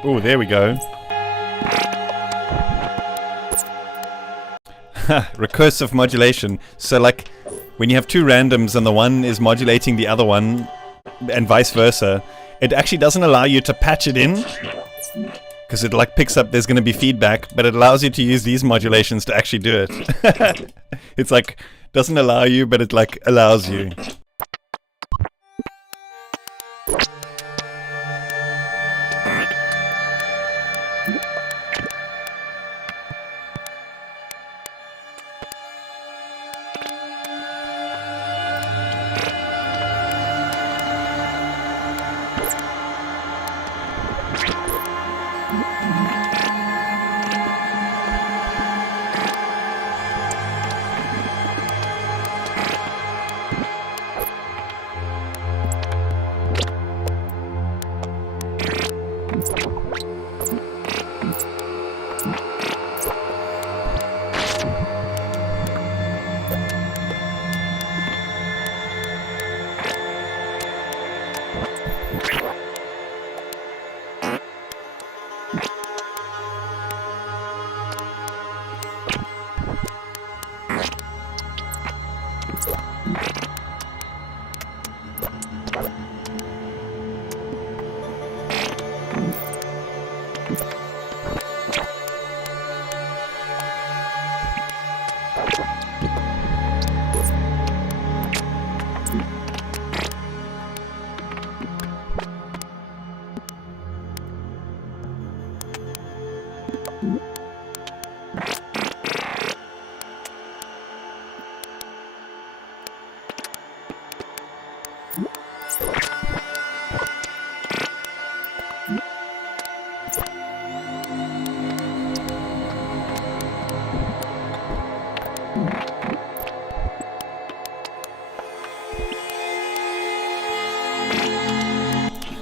Oh, there we go. Recursive modulation. So like when you have two randoms and the one is modulating the other one and vice versa, it actually doesn't allow you to patch it in because it like picks up there's going to be feedback, but it allows you to use these modulations to actually do it. It's like doesn't allow you, but it like allows you.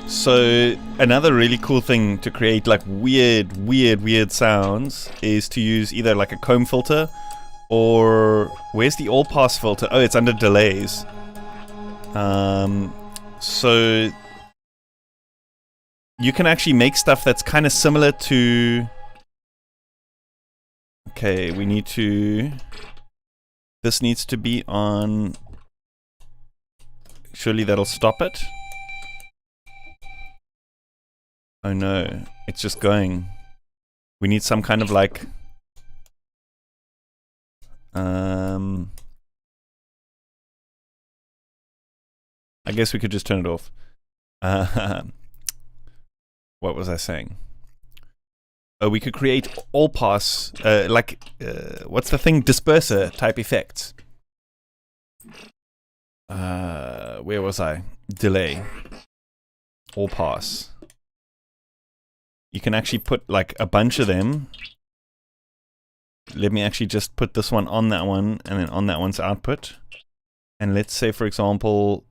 So another really cool thing to create like weird sounds is to use either like a comb filter or where's the all pass filter? Oh, it's under delays. So you can actually make stuff that's kind of similar to. Okay, we need to. This needs to be on. Surely that'll stop it. Oh no, it's just going. We need some kind of like I guess we could just turn it off. What was I saying? Oh, we could create all pass what's the thing? Disperser type effects. Where was I? Delay. All pass. You can actually put like a bunch of them. Let me actually just put this one on that one and then on that one's output. And let's say, for example,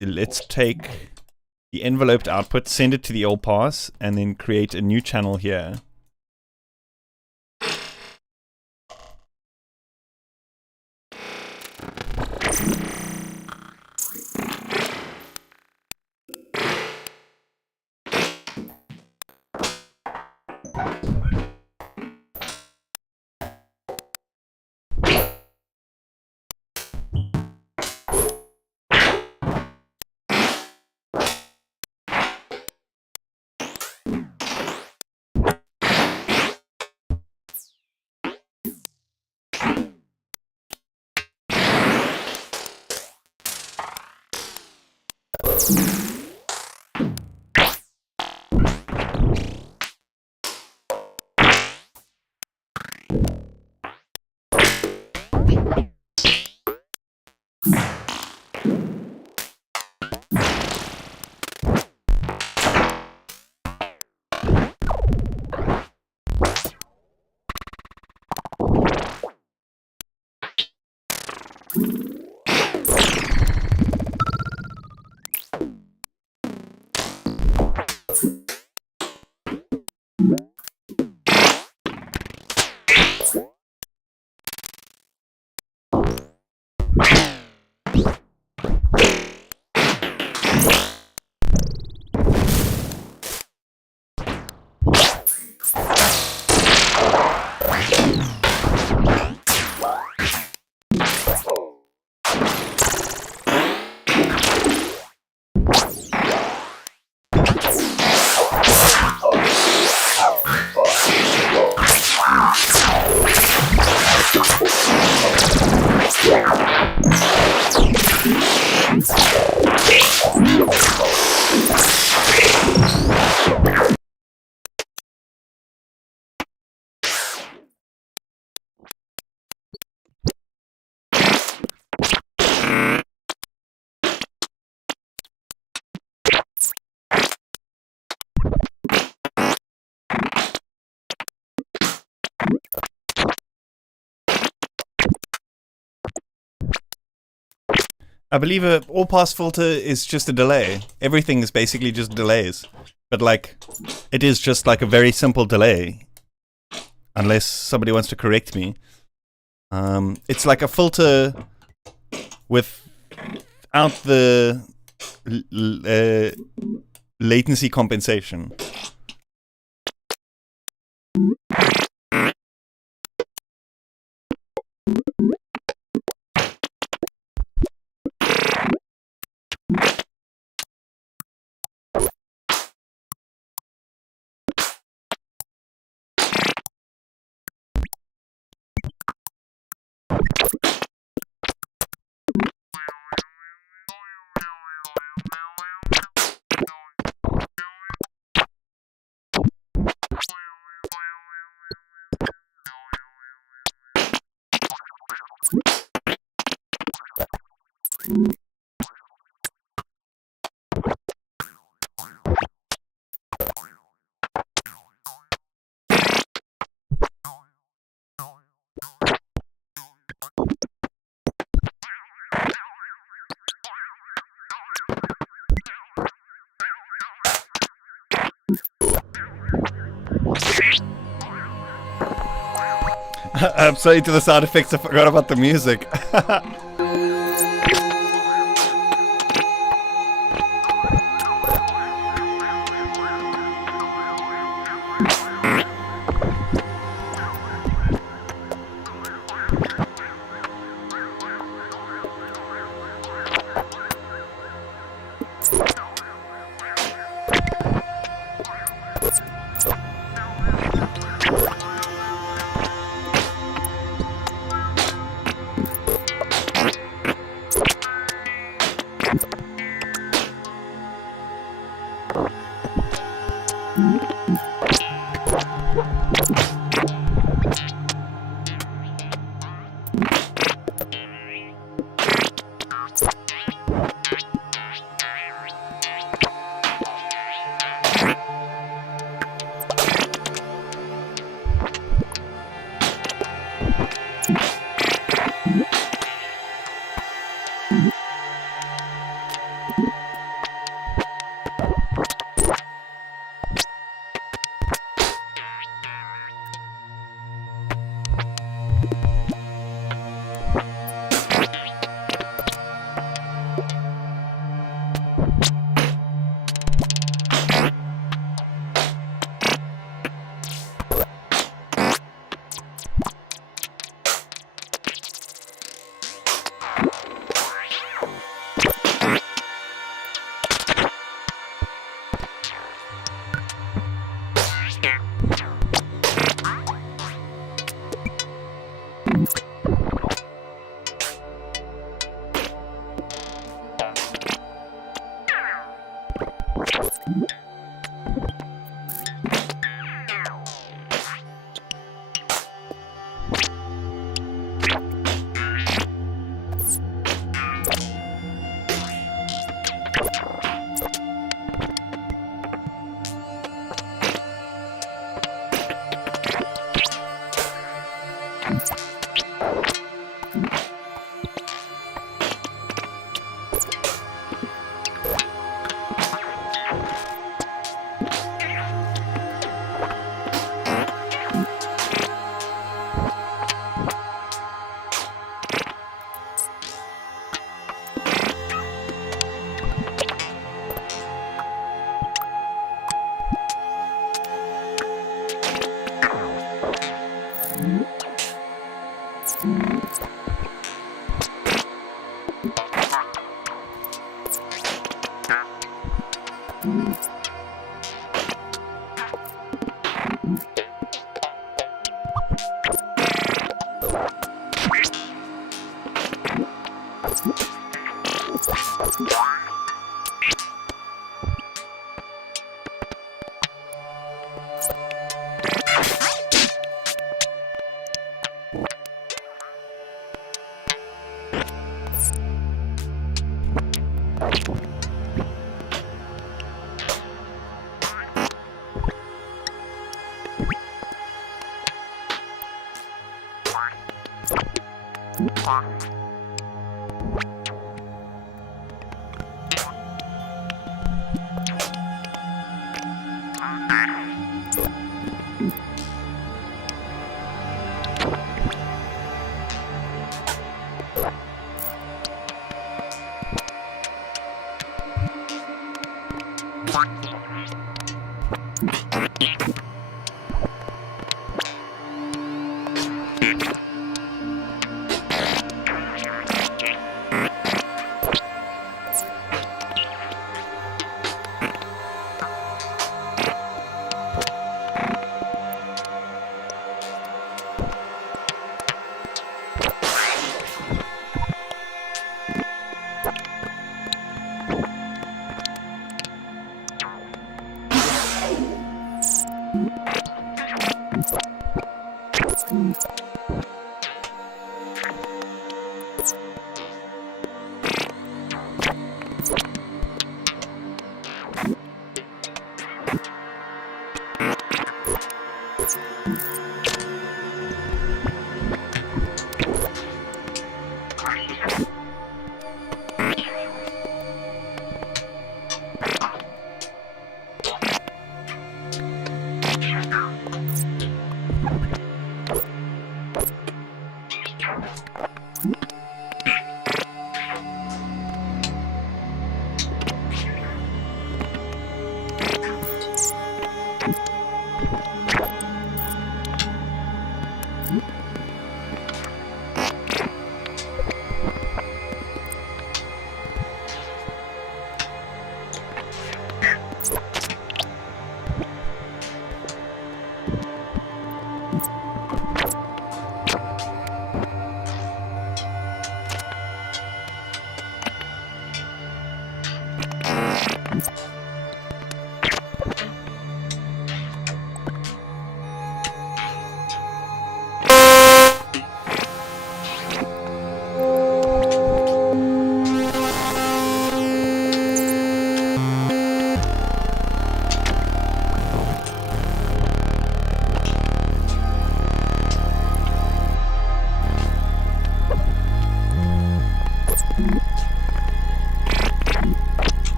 let's take the enveloped output, send it to the all pass, and then create a new channel here. I believe a all-pass filter is just a delay. Everything is basically just delays. But like, it is just like a very simple delay. Unless somebody wants to correct me. It's like a filter without the latency compensation. I'm sorry to the sound effects, I forgot about the music.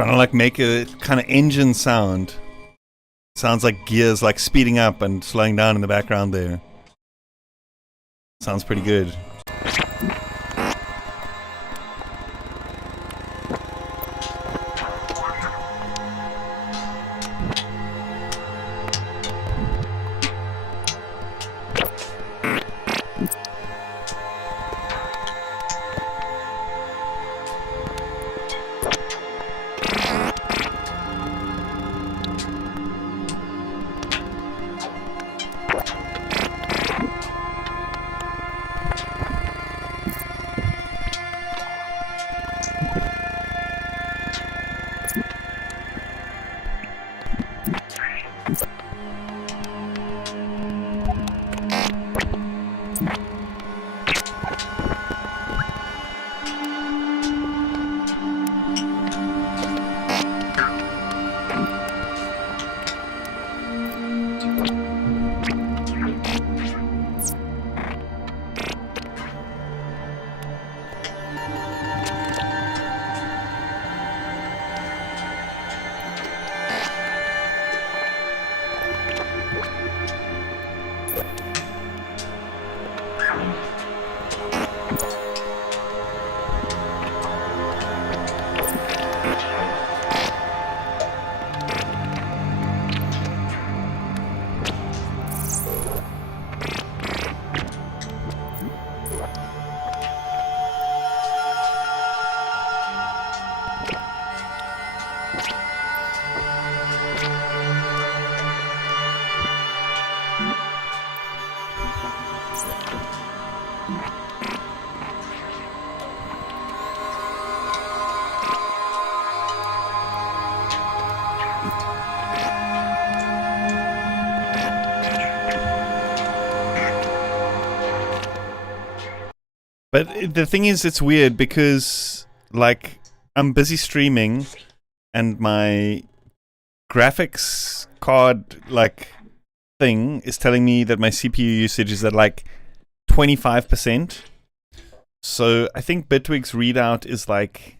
Trying to like make a kind of engine sound. Sounds like gears like speeding up and slowing down in the background there. Sounds pretty good. But the thing is, it's weird because, like, I'm busy streaming and my graphics card, like, thing is telling me that my CPU usage is at, like, 25%. So I think Bitwig's readout is, like,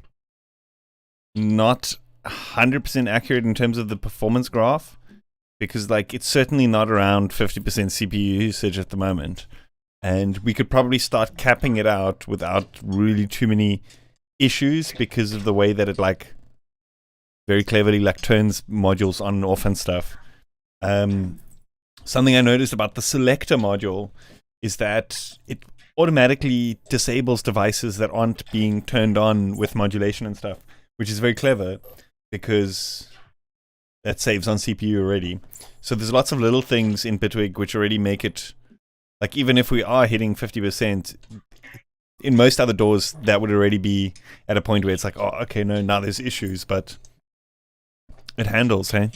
not 100% accurate in terms of the performance graph. Because, like, it's certainly not around 50% CPU usage at the moment. And we could probably start capping it out without really too many issues because of the way that it, like, very cleverly, like, turns modules on and off and stuff. Something I noticed about the selector module is that it automatically disables devices that aren't being turned on with modulation and stuff, which is very clever because that saves on CPU already. So there's lots of little things in Bitwig which already make it, like, even if we are hitting 50%, in most other doors that would already be at a point where it's like, oh, okay, no, now there's issues, but it handles, hey?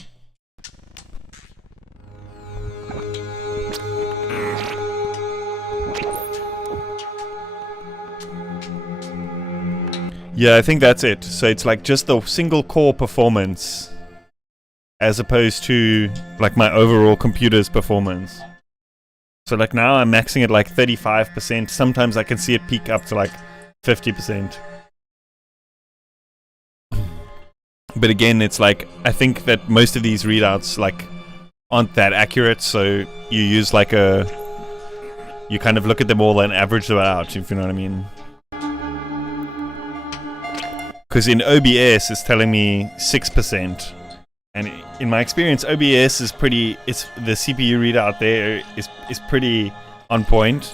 Yeah, I think that's it. So it's like just the single core performance as opposed to, like, my overall computer's performance. So, like, now I'm maxing at, like, 35%. Sometimes I can see it peak up to, like, 50%. But again, it's like, I think that most of these readouts, like, aren't that accurate. So you use, like, you kind of look at them all and average them out, if you know what I mean. Because in OBS, it's telling me 6%. And in my experience, OBS is pretty. It's the CPU readout there is pretty on point.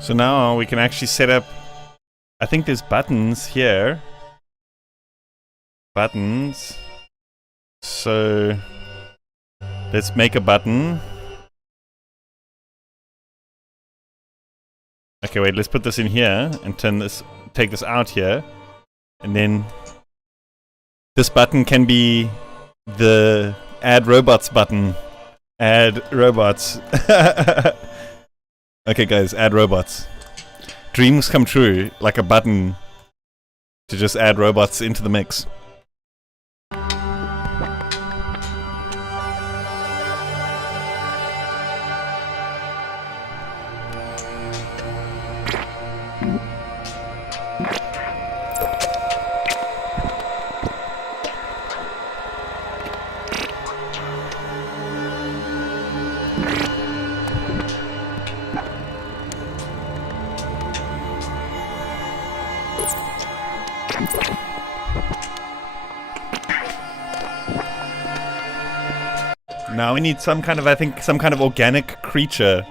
So now we can actually set up, I think there's buttons here. Buttons. So let's make a button. Okay, wait, let's put this in here and take this out here. And then this button can be the add robots button. Add robots. Okay, guys, add robots. Dreams come true, like a button to just add robots into the mix. Now we need some kind of, I think, some kind of organic creature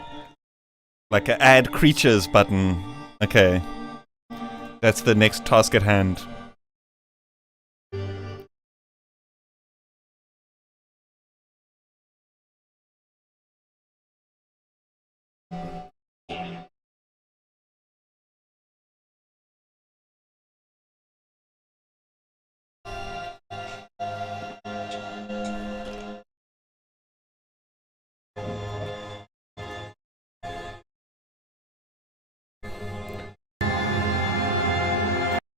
Like a add creatures button. Okay. That's the next task at hand.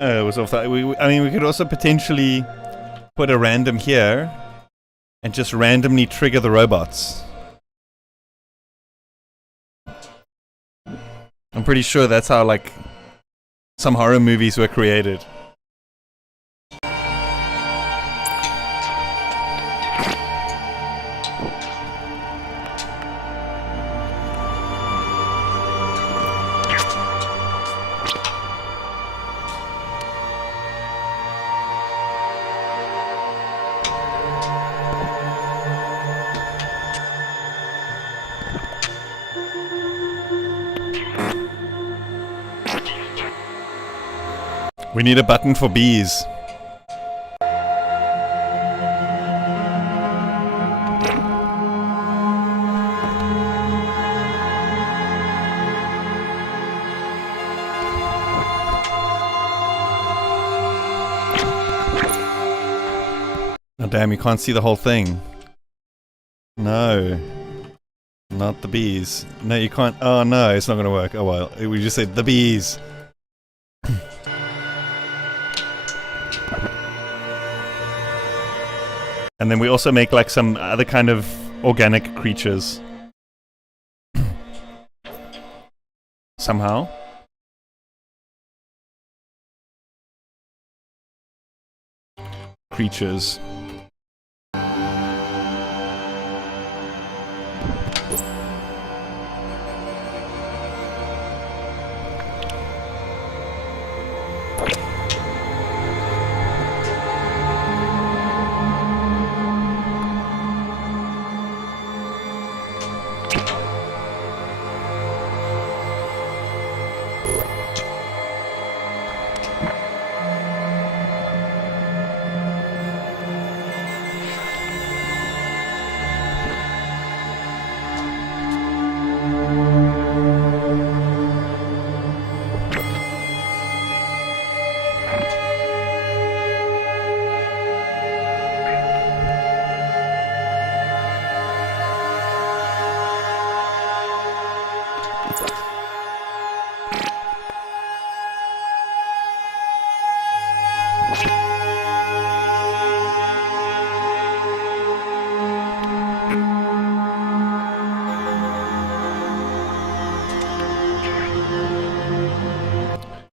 It was off that. I mean, we could also potentially put a random here and just randomly trigger the robots. I'm pretty sure that's how, like, some horror movies were created. We need a button for bees. Oh damn, you can't see the whole thing. No. Not the bees. No, you can't. Oh no, it's not gonna work. Oh well, we just said the bees. And then we also make like some other kind of organic creatures. Somehow. Creatures.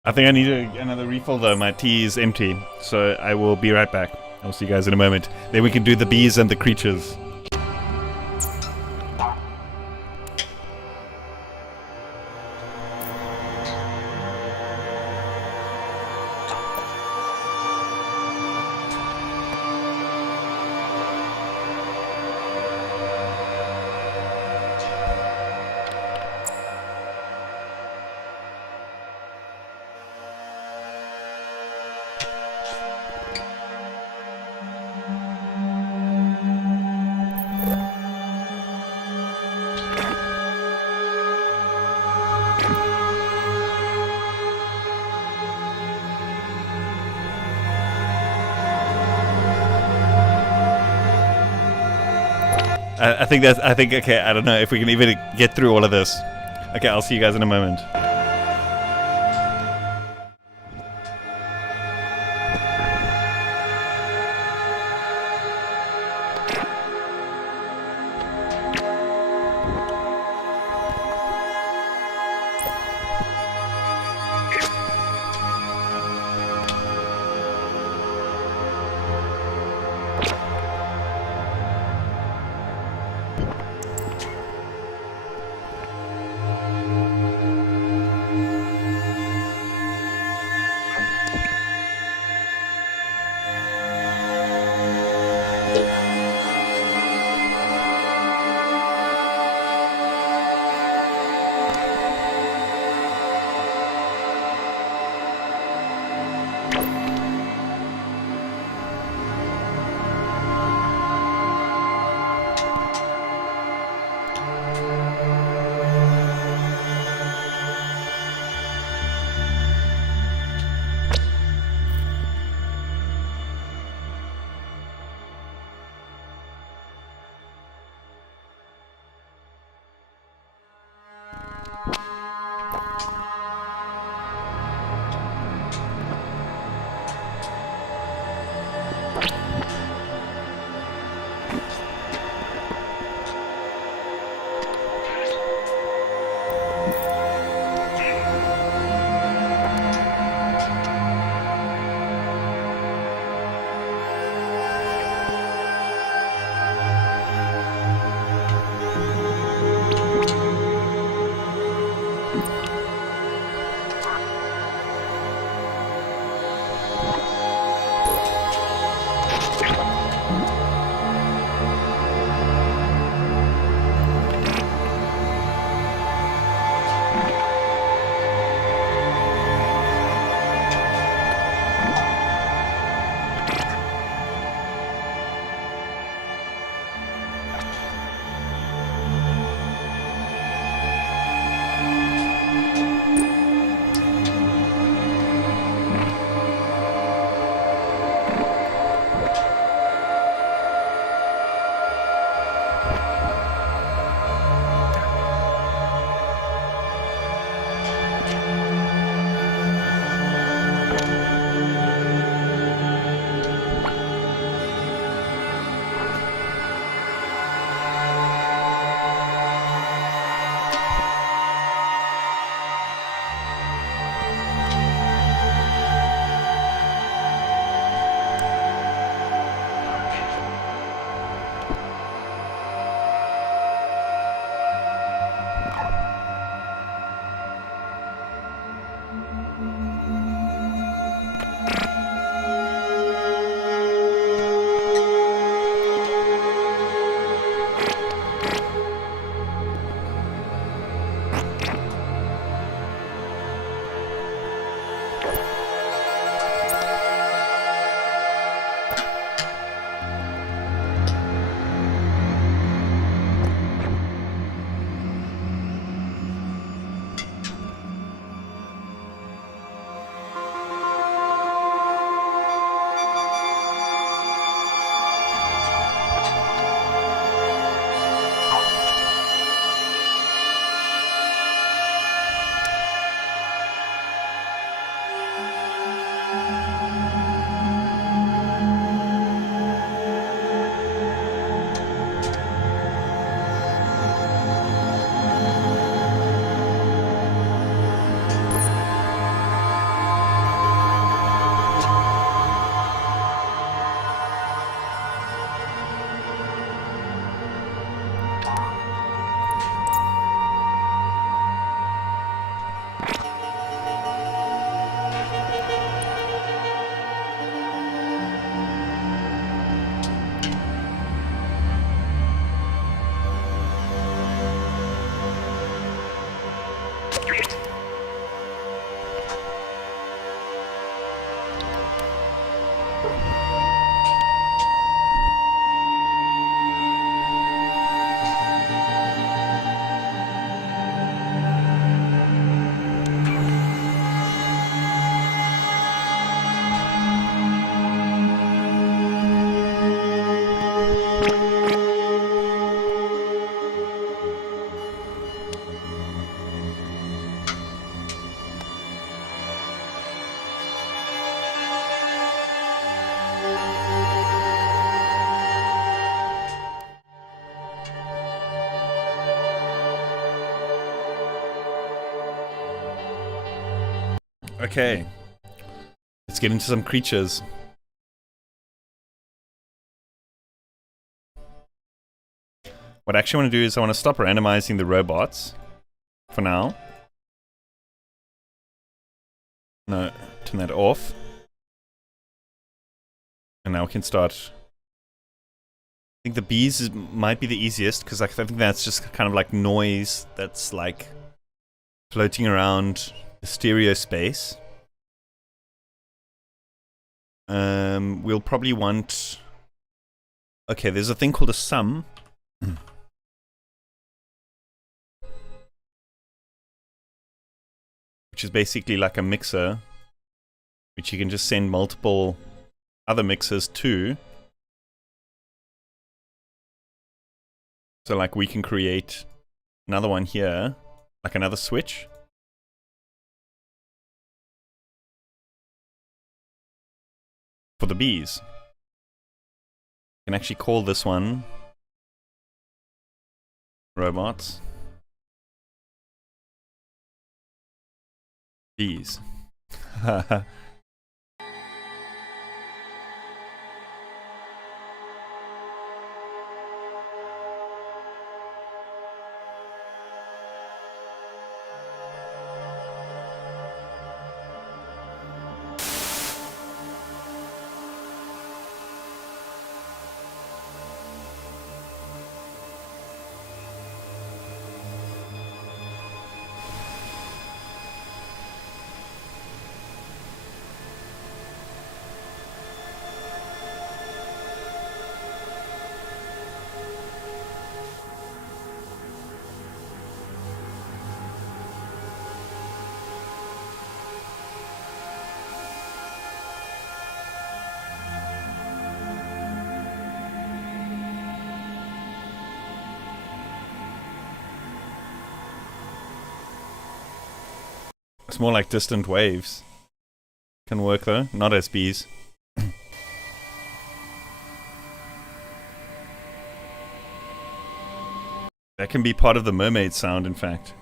I think I need another refill though, my tea is empty, so I will be right back. I'll see you guys in a moment. Then we can do the bees and the creatures. I think, okay, I don't know if we can even get through all of this. Okay, I'll see you guys in a moment. Okay, let's get into some creatures. What I actually want to do is I want to stop randomizing the robots for now. No, turn that off. And now we can start. I think the bees might be the easiest because I think that's just kind of like noise that's like floating around the stereo space. We'll probably want... Okay, there's a thing called a sum. Which is basically like a mixer, which you can just send multiple other mixers to. So like we can create another one here, like another switch. For the bees. You can actually call this one robots. Bees. It's more like distant waves. Can work though, not as bees. That can be part of the mermaid sound, in fact.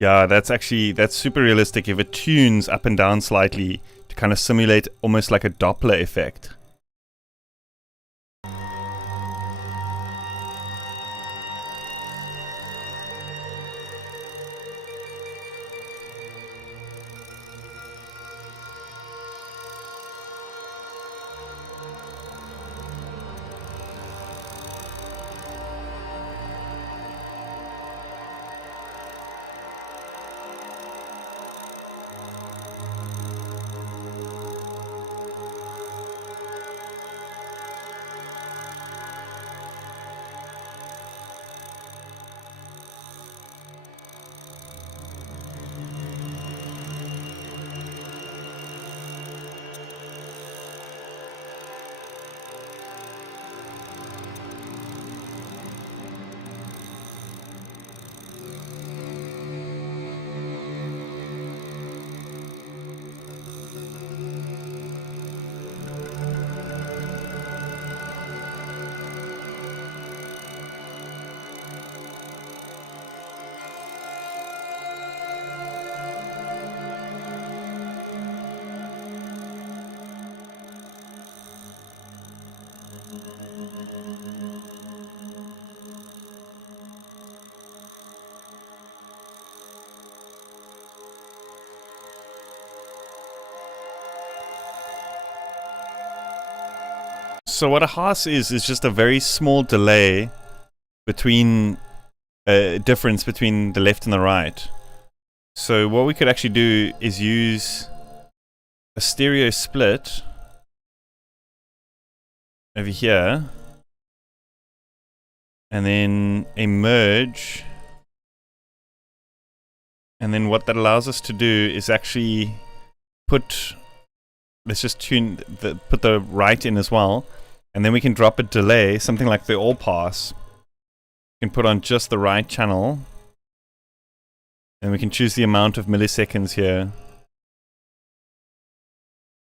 Yeah, that's super realistic if it tunes up and down slightly to kind of simulate almost like a Doppler effect. So what a Haas is just a very small delay between difference between the left and the right. So what we could actually do is use a stereo split over here, and then a merge, and then what that allows us to do is actually put, let's just put the right in as well, and then we can drop a delay, something like the all pass. We can put on just the right channel, and we can choose the amount of milliseconds here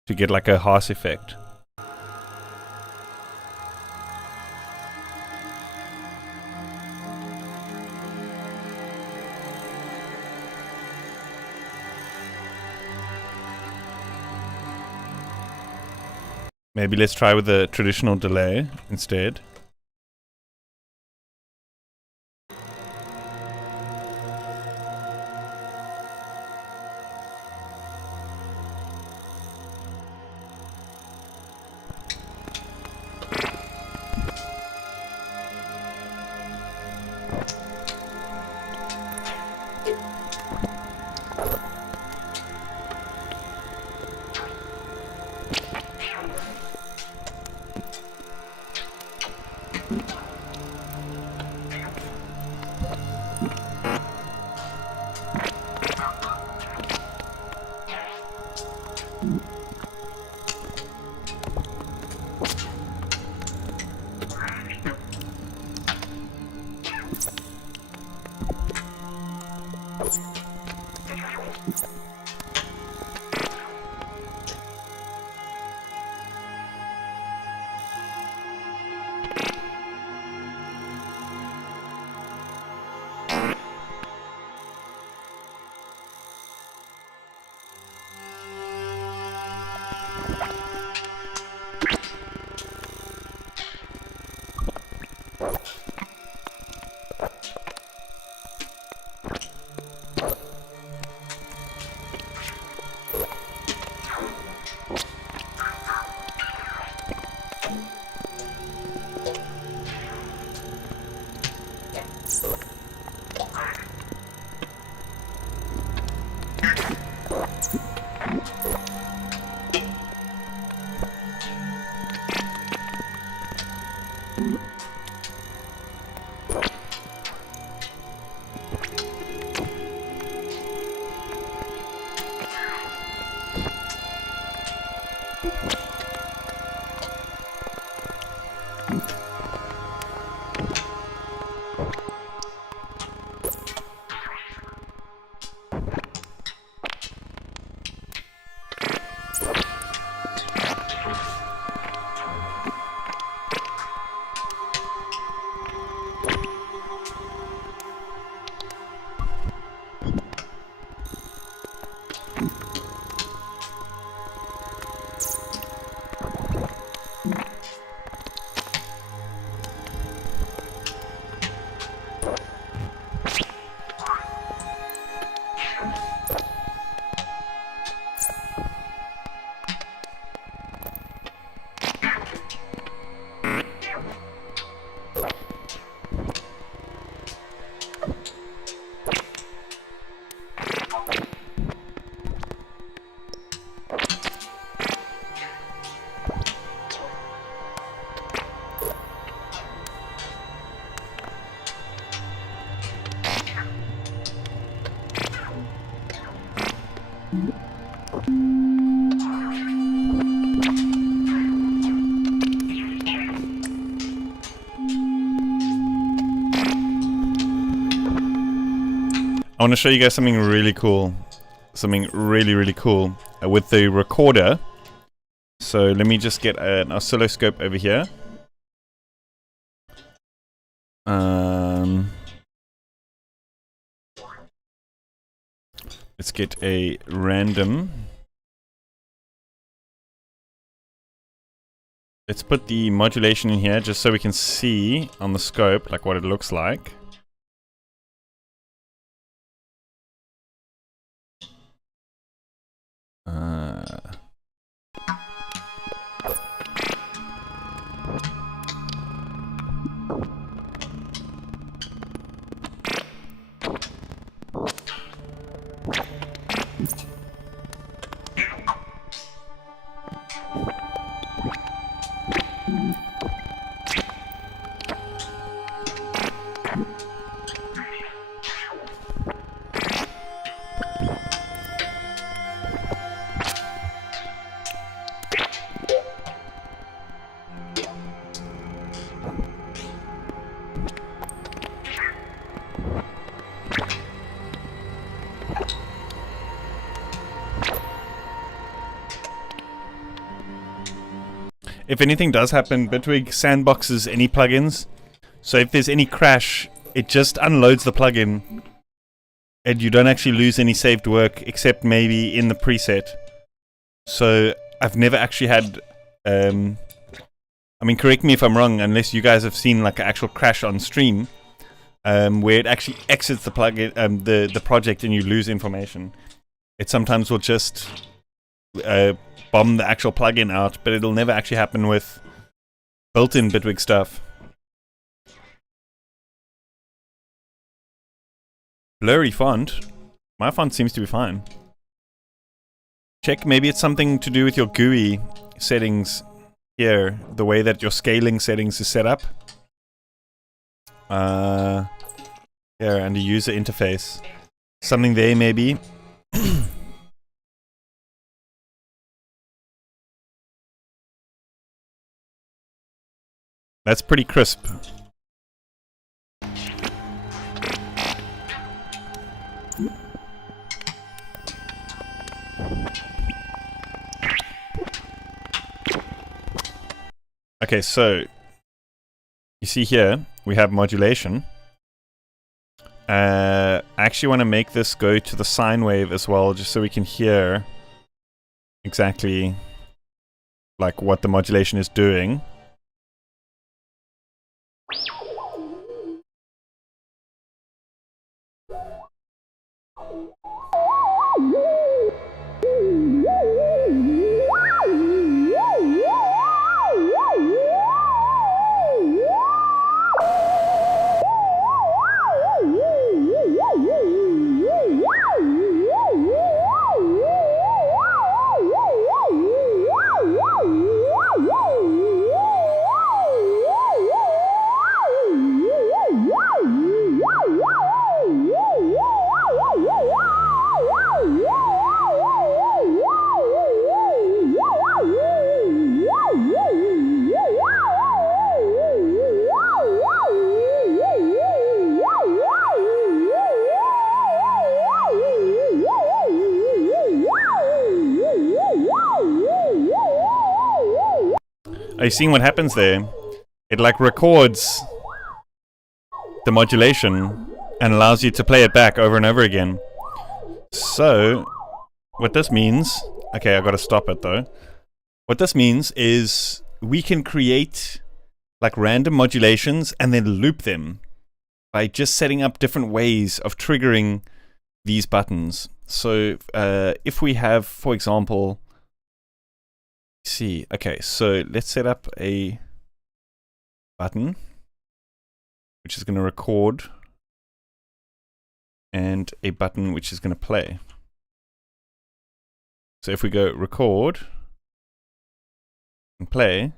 to get like a Haas effect. Maybe let's try with the traditional delay instead. I want to show you guys something really cool. Something really, really cool with the recorder. So let me just get an oscilloscope over here. Let's get a random. Let's put the modulation in here just so we can see on the scope like what it looks like. If anything does happen, Bitwig sandboxes any plugins. So if there's any crash, it just unloads the plugin. And you don't actually lose any saved work, except maybe in the preset. So I've never actually had... I mean, correct me if I'm wrong, unless you guys have seen like an actual crash on stream. Where it actually exits the plugin, the project, and you lose information. It sometimes will just... bomb the actual plugin out, but it'll never actually happen with built-in Bitwig stuff. Blurry font. My font seems to be fine. Check, maybe it's something to do with your GUI settings here, the way that your scaling settings is set up. Here, under user interface. Something there maybe. That's pretty crisp. Okay, so you see here we have modulation. I actually want to make this go to the sine wave as well, just so we can hear exactly like what the modulation is doing. Are you seeing what happens there? It like records the modulation and allows you to play it back over and over again. So, what this means... Okay, I gotta stop it though. What this means is we can create like random modulations and then loop them by just setting up different ways of triggering these buttons. So, if we have, for example... see, okay, so let's set up a button which is going to record and a button which is going to play. So if we go record and play,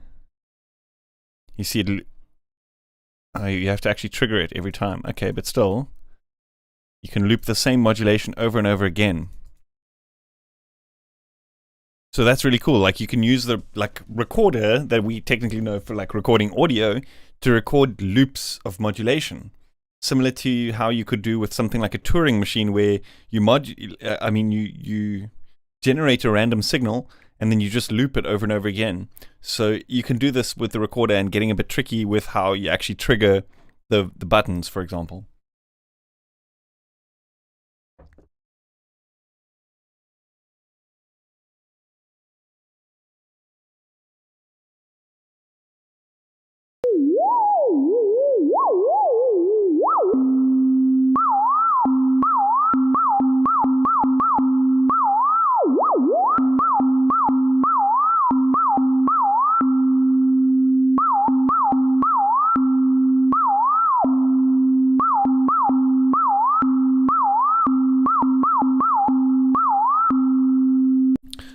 you see it, you have to actually trigger it every time. Okay, but still you can loop the same modulation over and over again. So that's really cool. Like you can use the like recorder that we technically know for like recording audio to record loops of modulation. similar to how you could do with something like a Turing machine, where you generate a random signal and then you just loop it over and over again. So you can do this with the recorder, and getting a bit tricky with how you actually trigger the buttons, for example.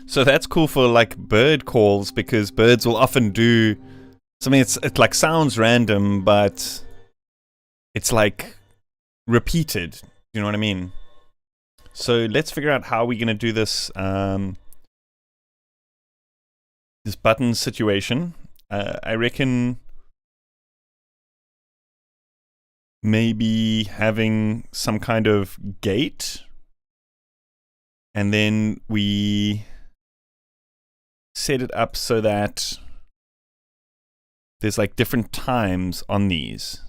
So that's cool for like bird calls, because birds will often do something it like sounds random, but it's like repeated. You know what I mean? So let's figure out how we're going to do this. This button situation. I reckon maybe having some kind of gate, and then we set it up so that there's like different times on these.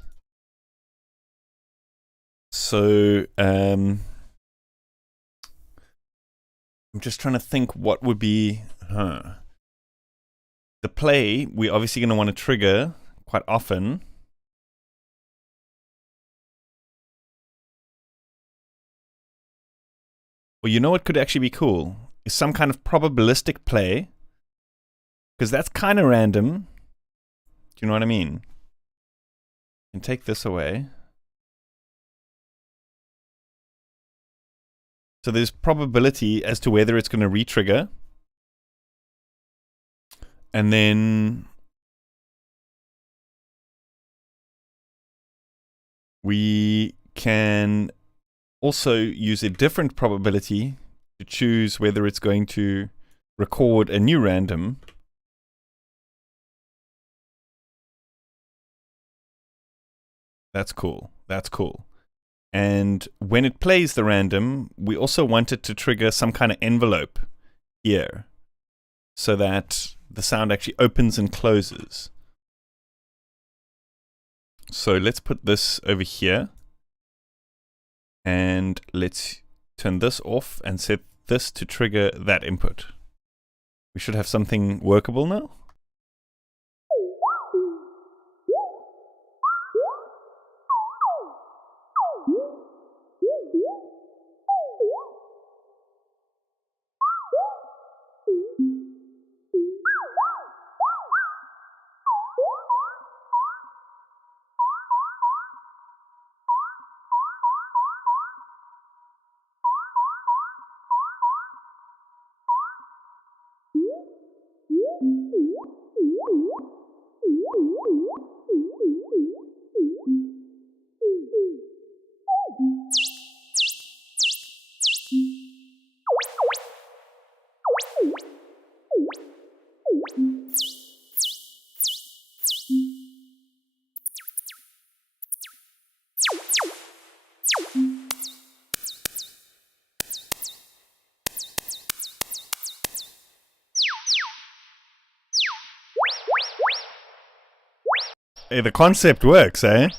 So I'm just trying to think what would be the play. We're obviously going to want to trigger quite often. Well, you know what could actually be cool is some kind of probabilistic play, because that's kind of random. Do you know what I mean? And take this away. So there's probability as to whether it's going to re-trigger. And then we can also use a different probability to choose whether it's going to record a new random. That's cool. That's cool. And when it plays the random, we also want it to trigger some kind of envelope here, so that the sound actually opens and closes. So let's put this over here, and let's turn this off and set this to trigger that input. We should have something workable now. Hey, the concept works, eh?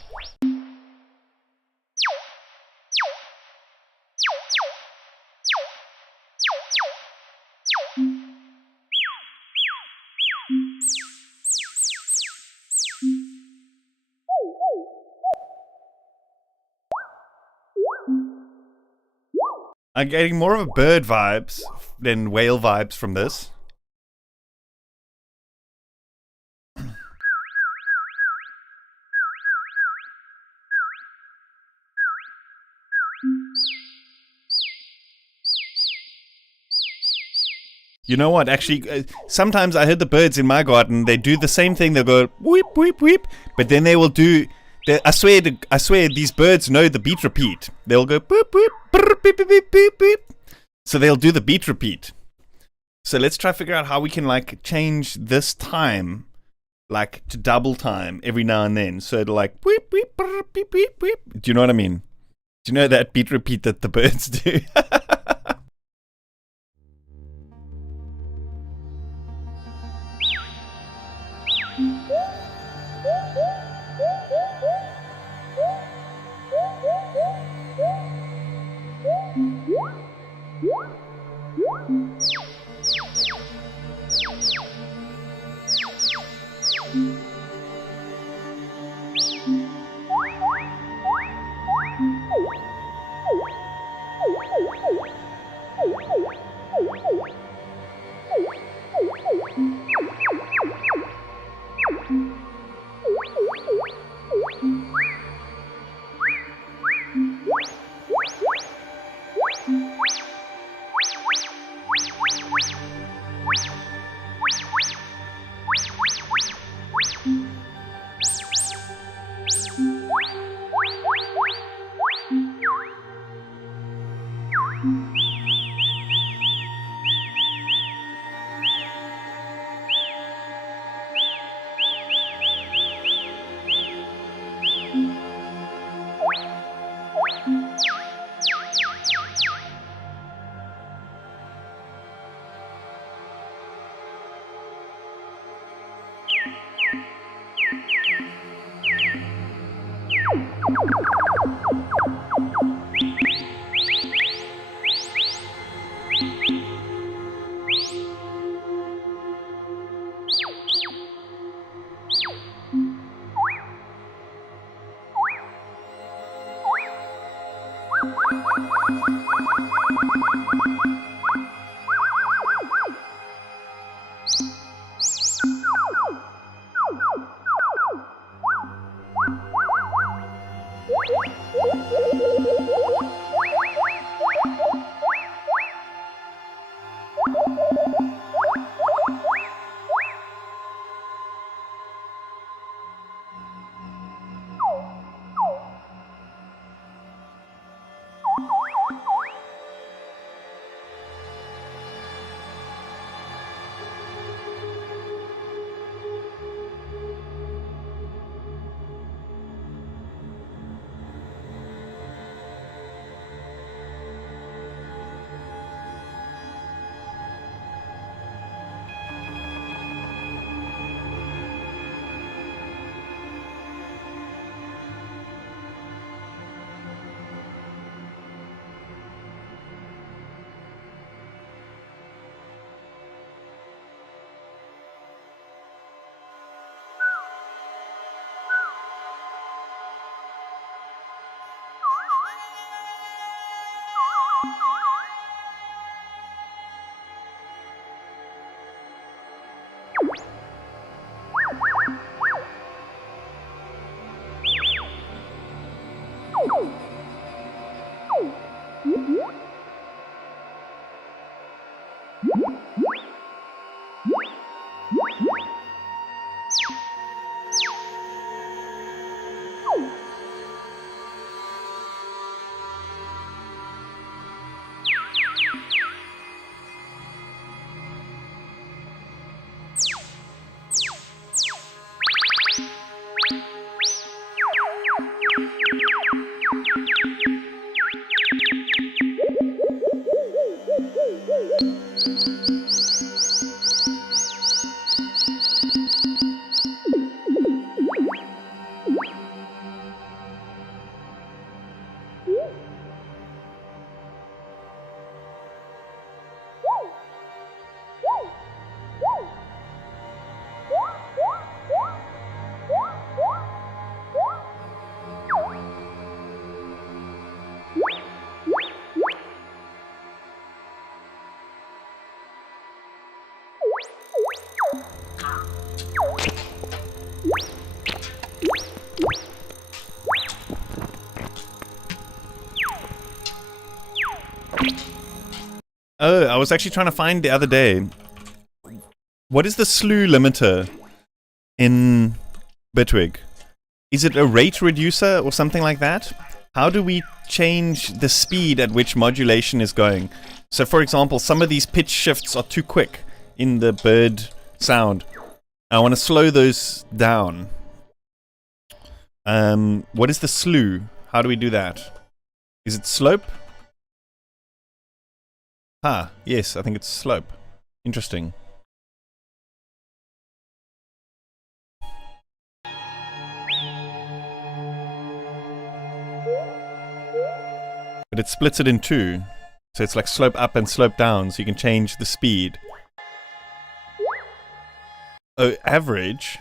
I'm getting more of a bird vibes than whale vibes from this. You know what? Actually, sometimes I heard the birds in my garden. They do the same thing. They'll go weep, weep, weep, but then they will do. I swear, these birds know the beat repeat. They'll go boop, boop, brr, beep, beep, beep, beep, beep. So they'll do the beat repeat. So let's try to figure out how we can like change this time like to double time every now and then. So it'll like beep, beep, beep, beep, beep, beep. Do you know what I mean? Do you know that beat repeat that the birds do? Oh, I was actually trying to find the other day. What is the slew limiter in Bitwig? Is it a rate reducer or something like that? How do we change the speed at which modulation is going? So for example, some of these pitch shifts are too quick in the bird sound. I want to slow those down. What is the slew? How do we do that? Is it slope? Ah, yes, I think it's slope. Interesting. But it splits it in two. So it's like slope up and slope down, so you can change the speed. Oh, average?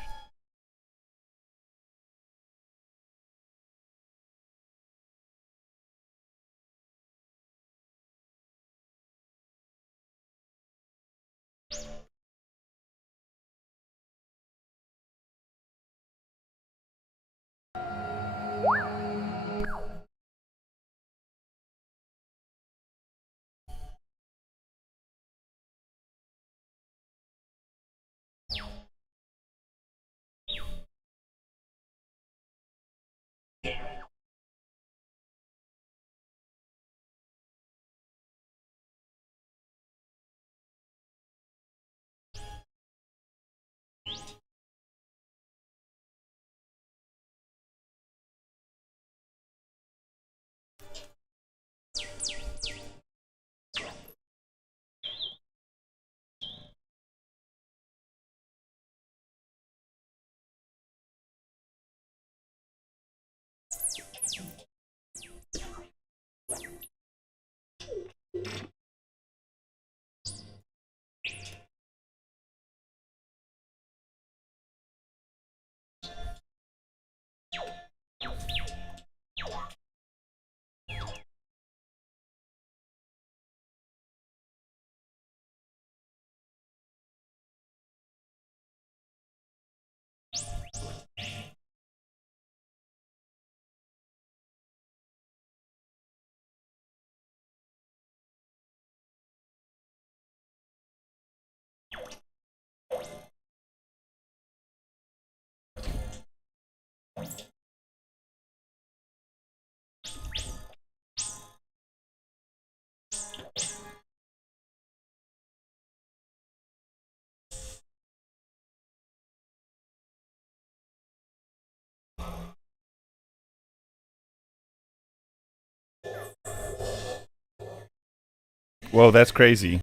Whoa, that's crazy.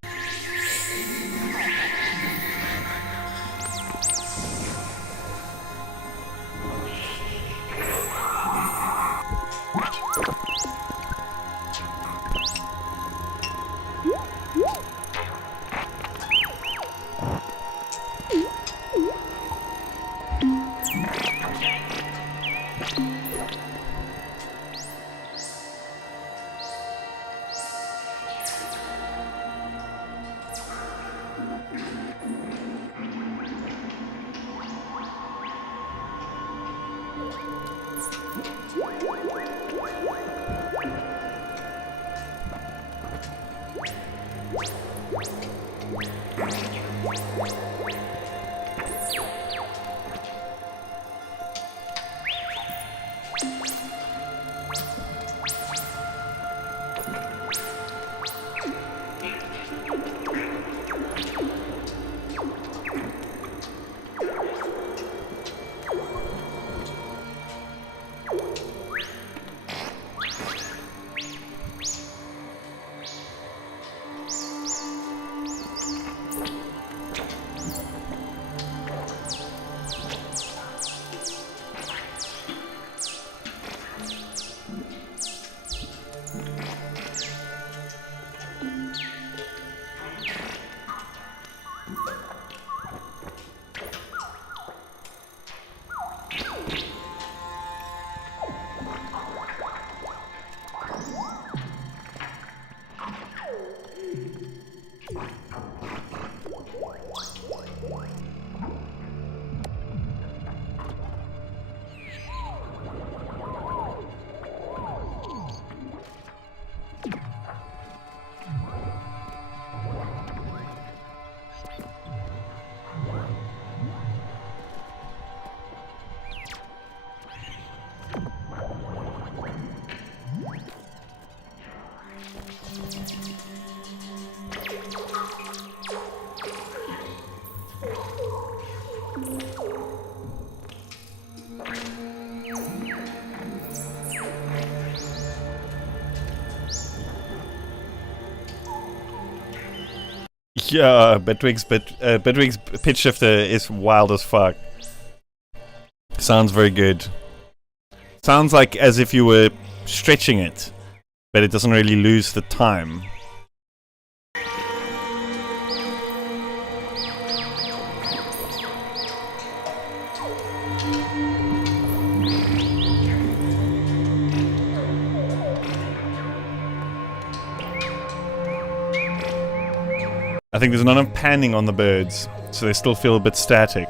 Yeah, Bitwig's pitch shifter is wild as fuck. Sounds very good. Sounds like as if you were stretching it, but it doesn't really lose the time. I think there's not enough panning on the birds, so they still feel a bit static.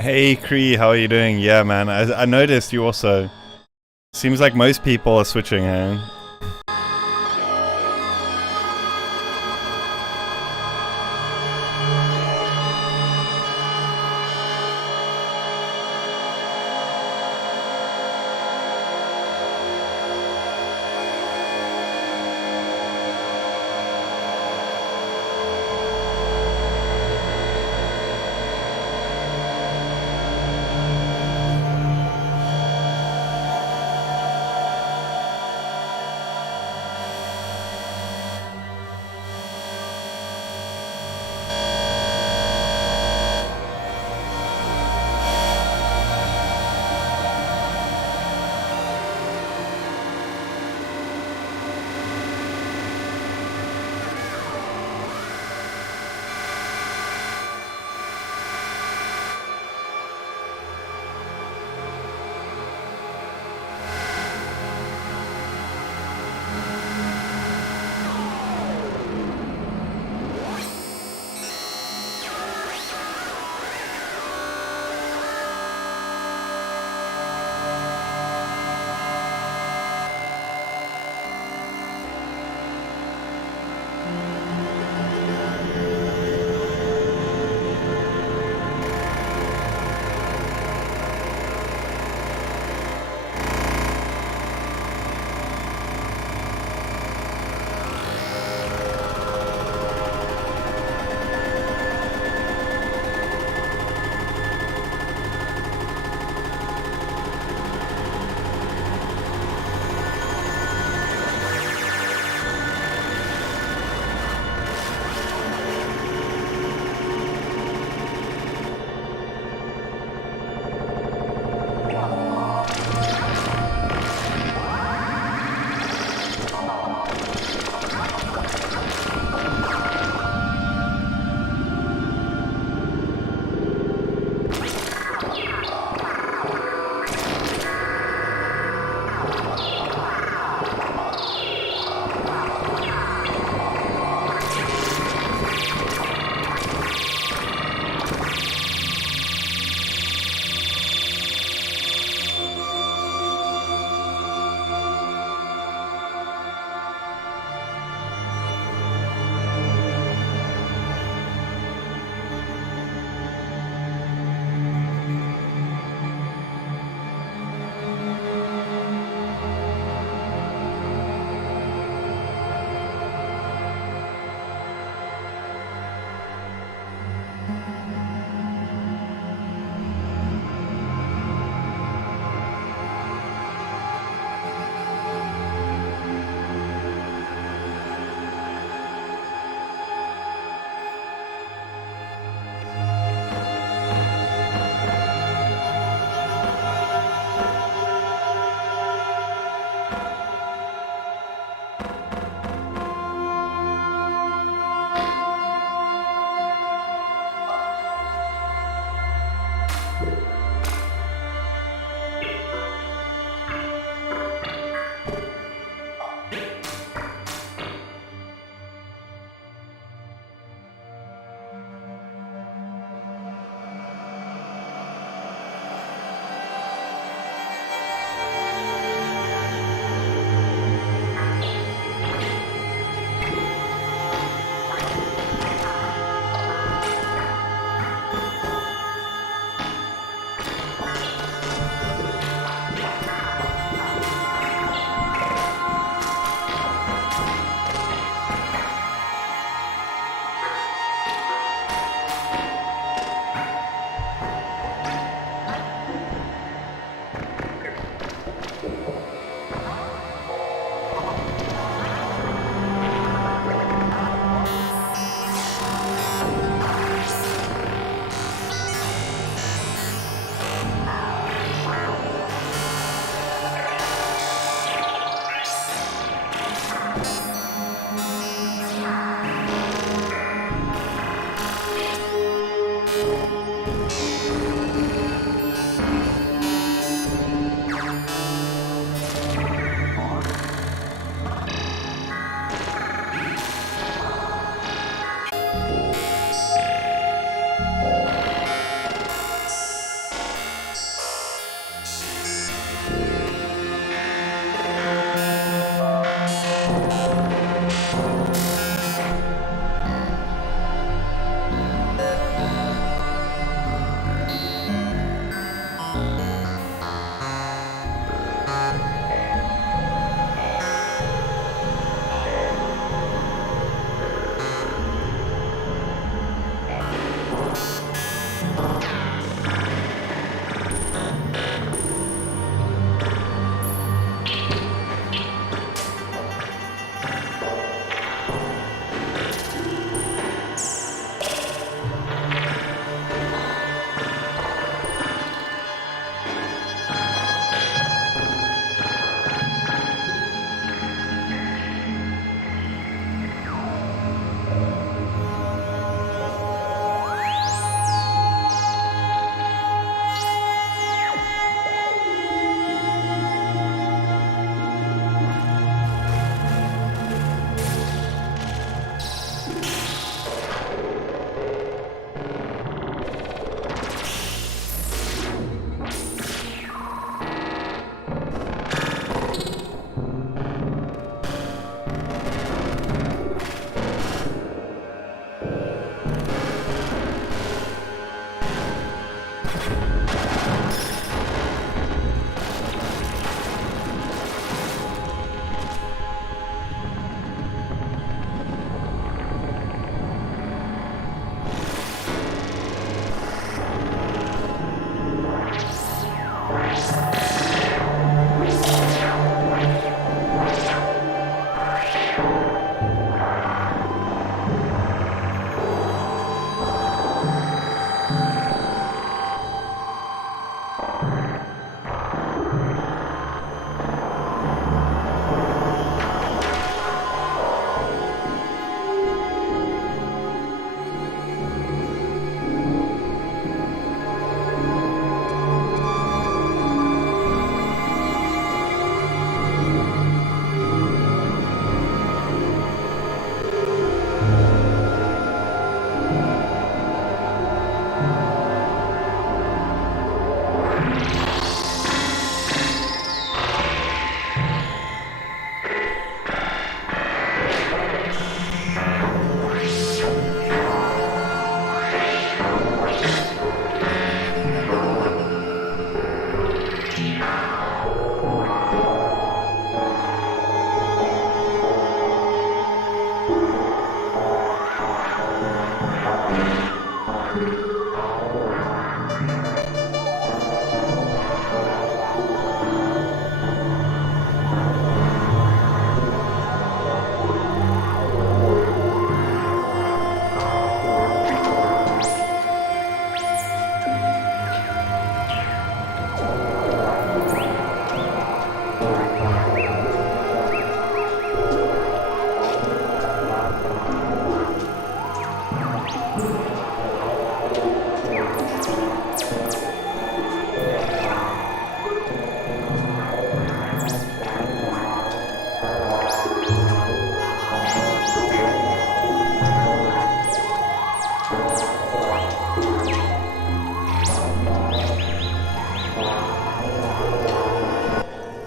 Hey Cree, how are you doing? Yeah, man, I noticed you also. Seems like most people are switching, eh?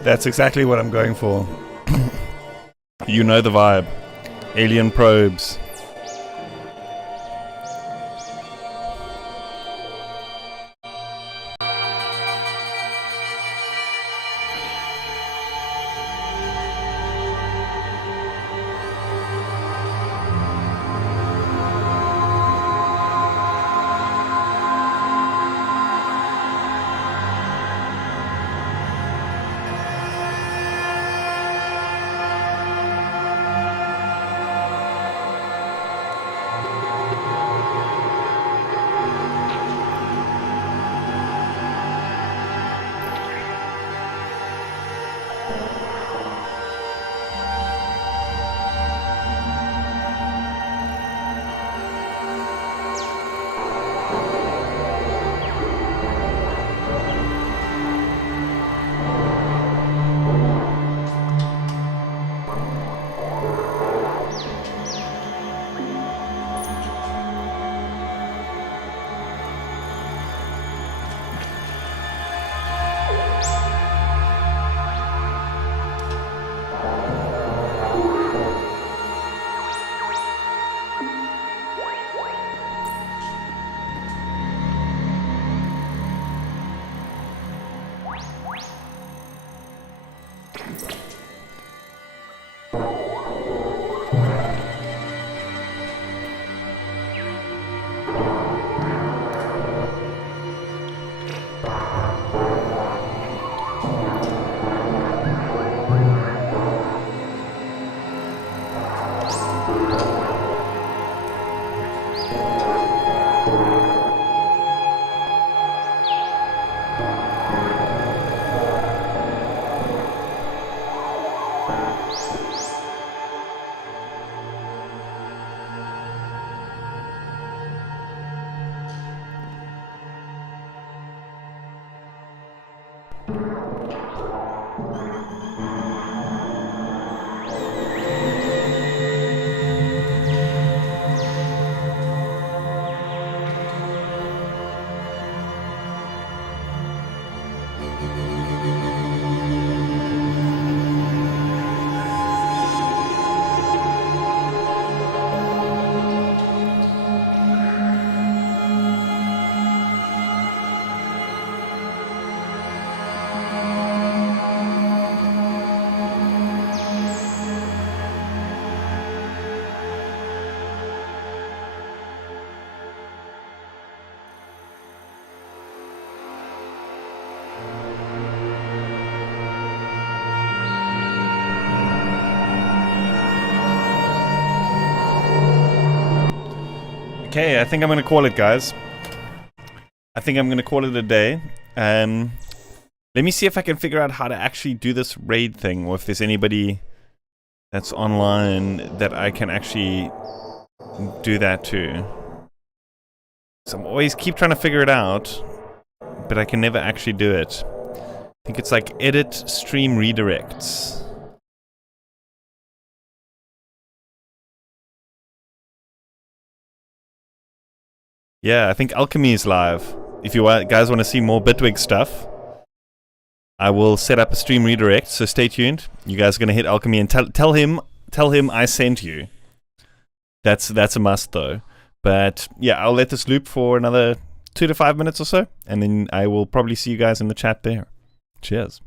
That's exactly what I'm going for. You know the vibe. Alien probes. Okay, I think I'm gonna call it, guys. I think I'm gonna call it a day. Let me see if I can figure out how to actually do this raid thing, or if there's anybody that's online that I can actually do that to. So I'm always keep trying to figure it out, but I can never actually do it. I think it's like edit stream redirects. Yeah, I think Alchemy is live. If you guys want to see more Bitwig stuff, I will set up a stream redirect, so stay tuned. You guys are going to hit Alchemy and tell him I sent you. That's a must though. But yeah, I'll let this loop for another 2 to 5 minutes or so, and then I will probably see you guys in the chat there. Cheers.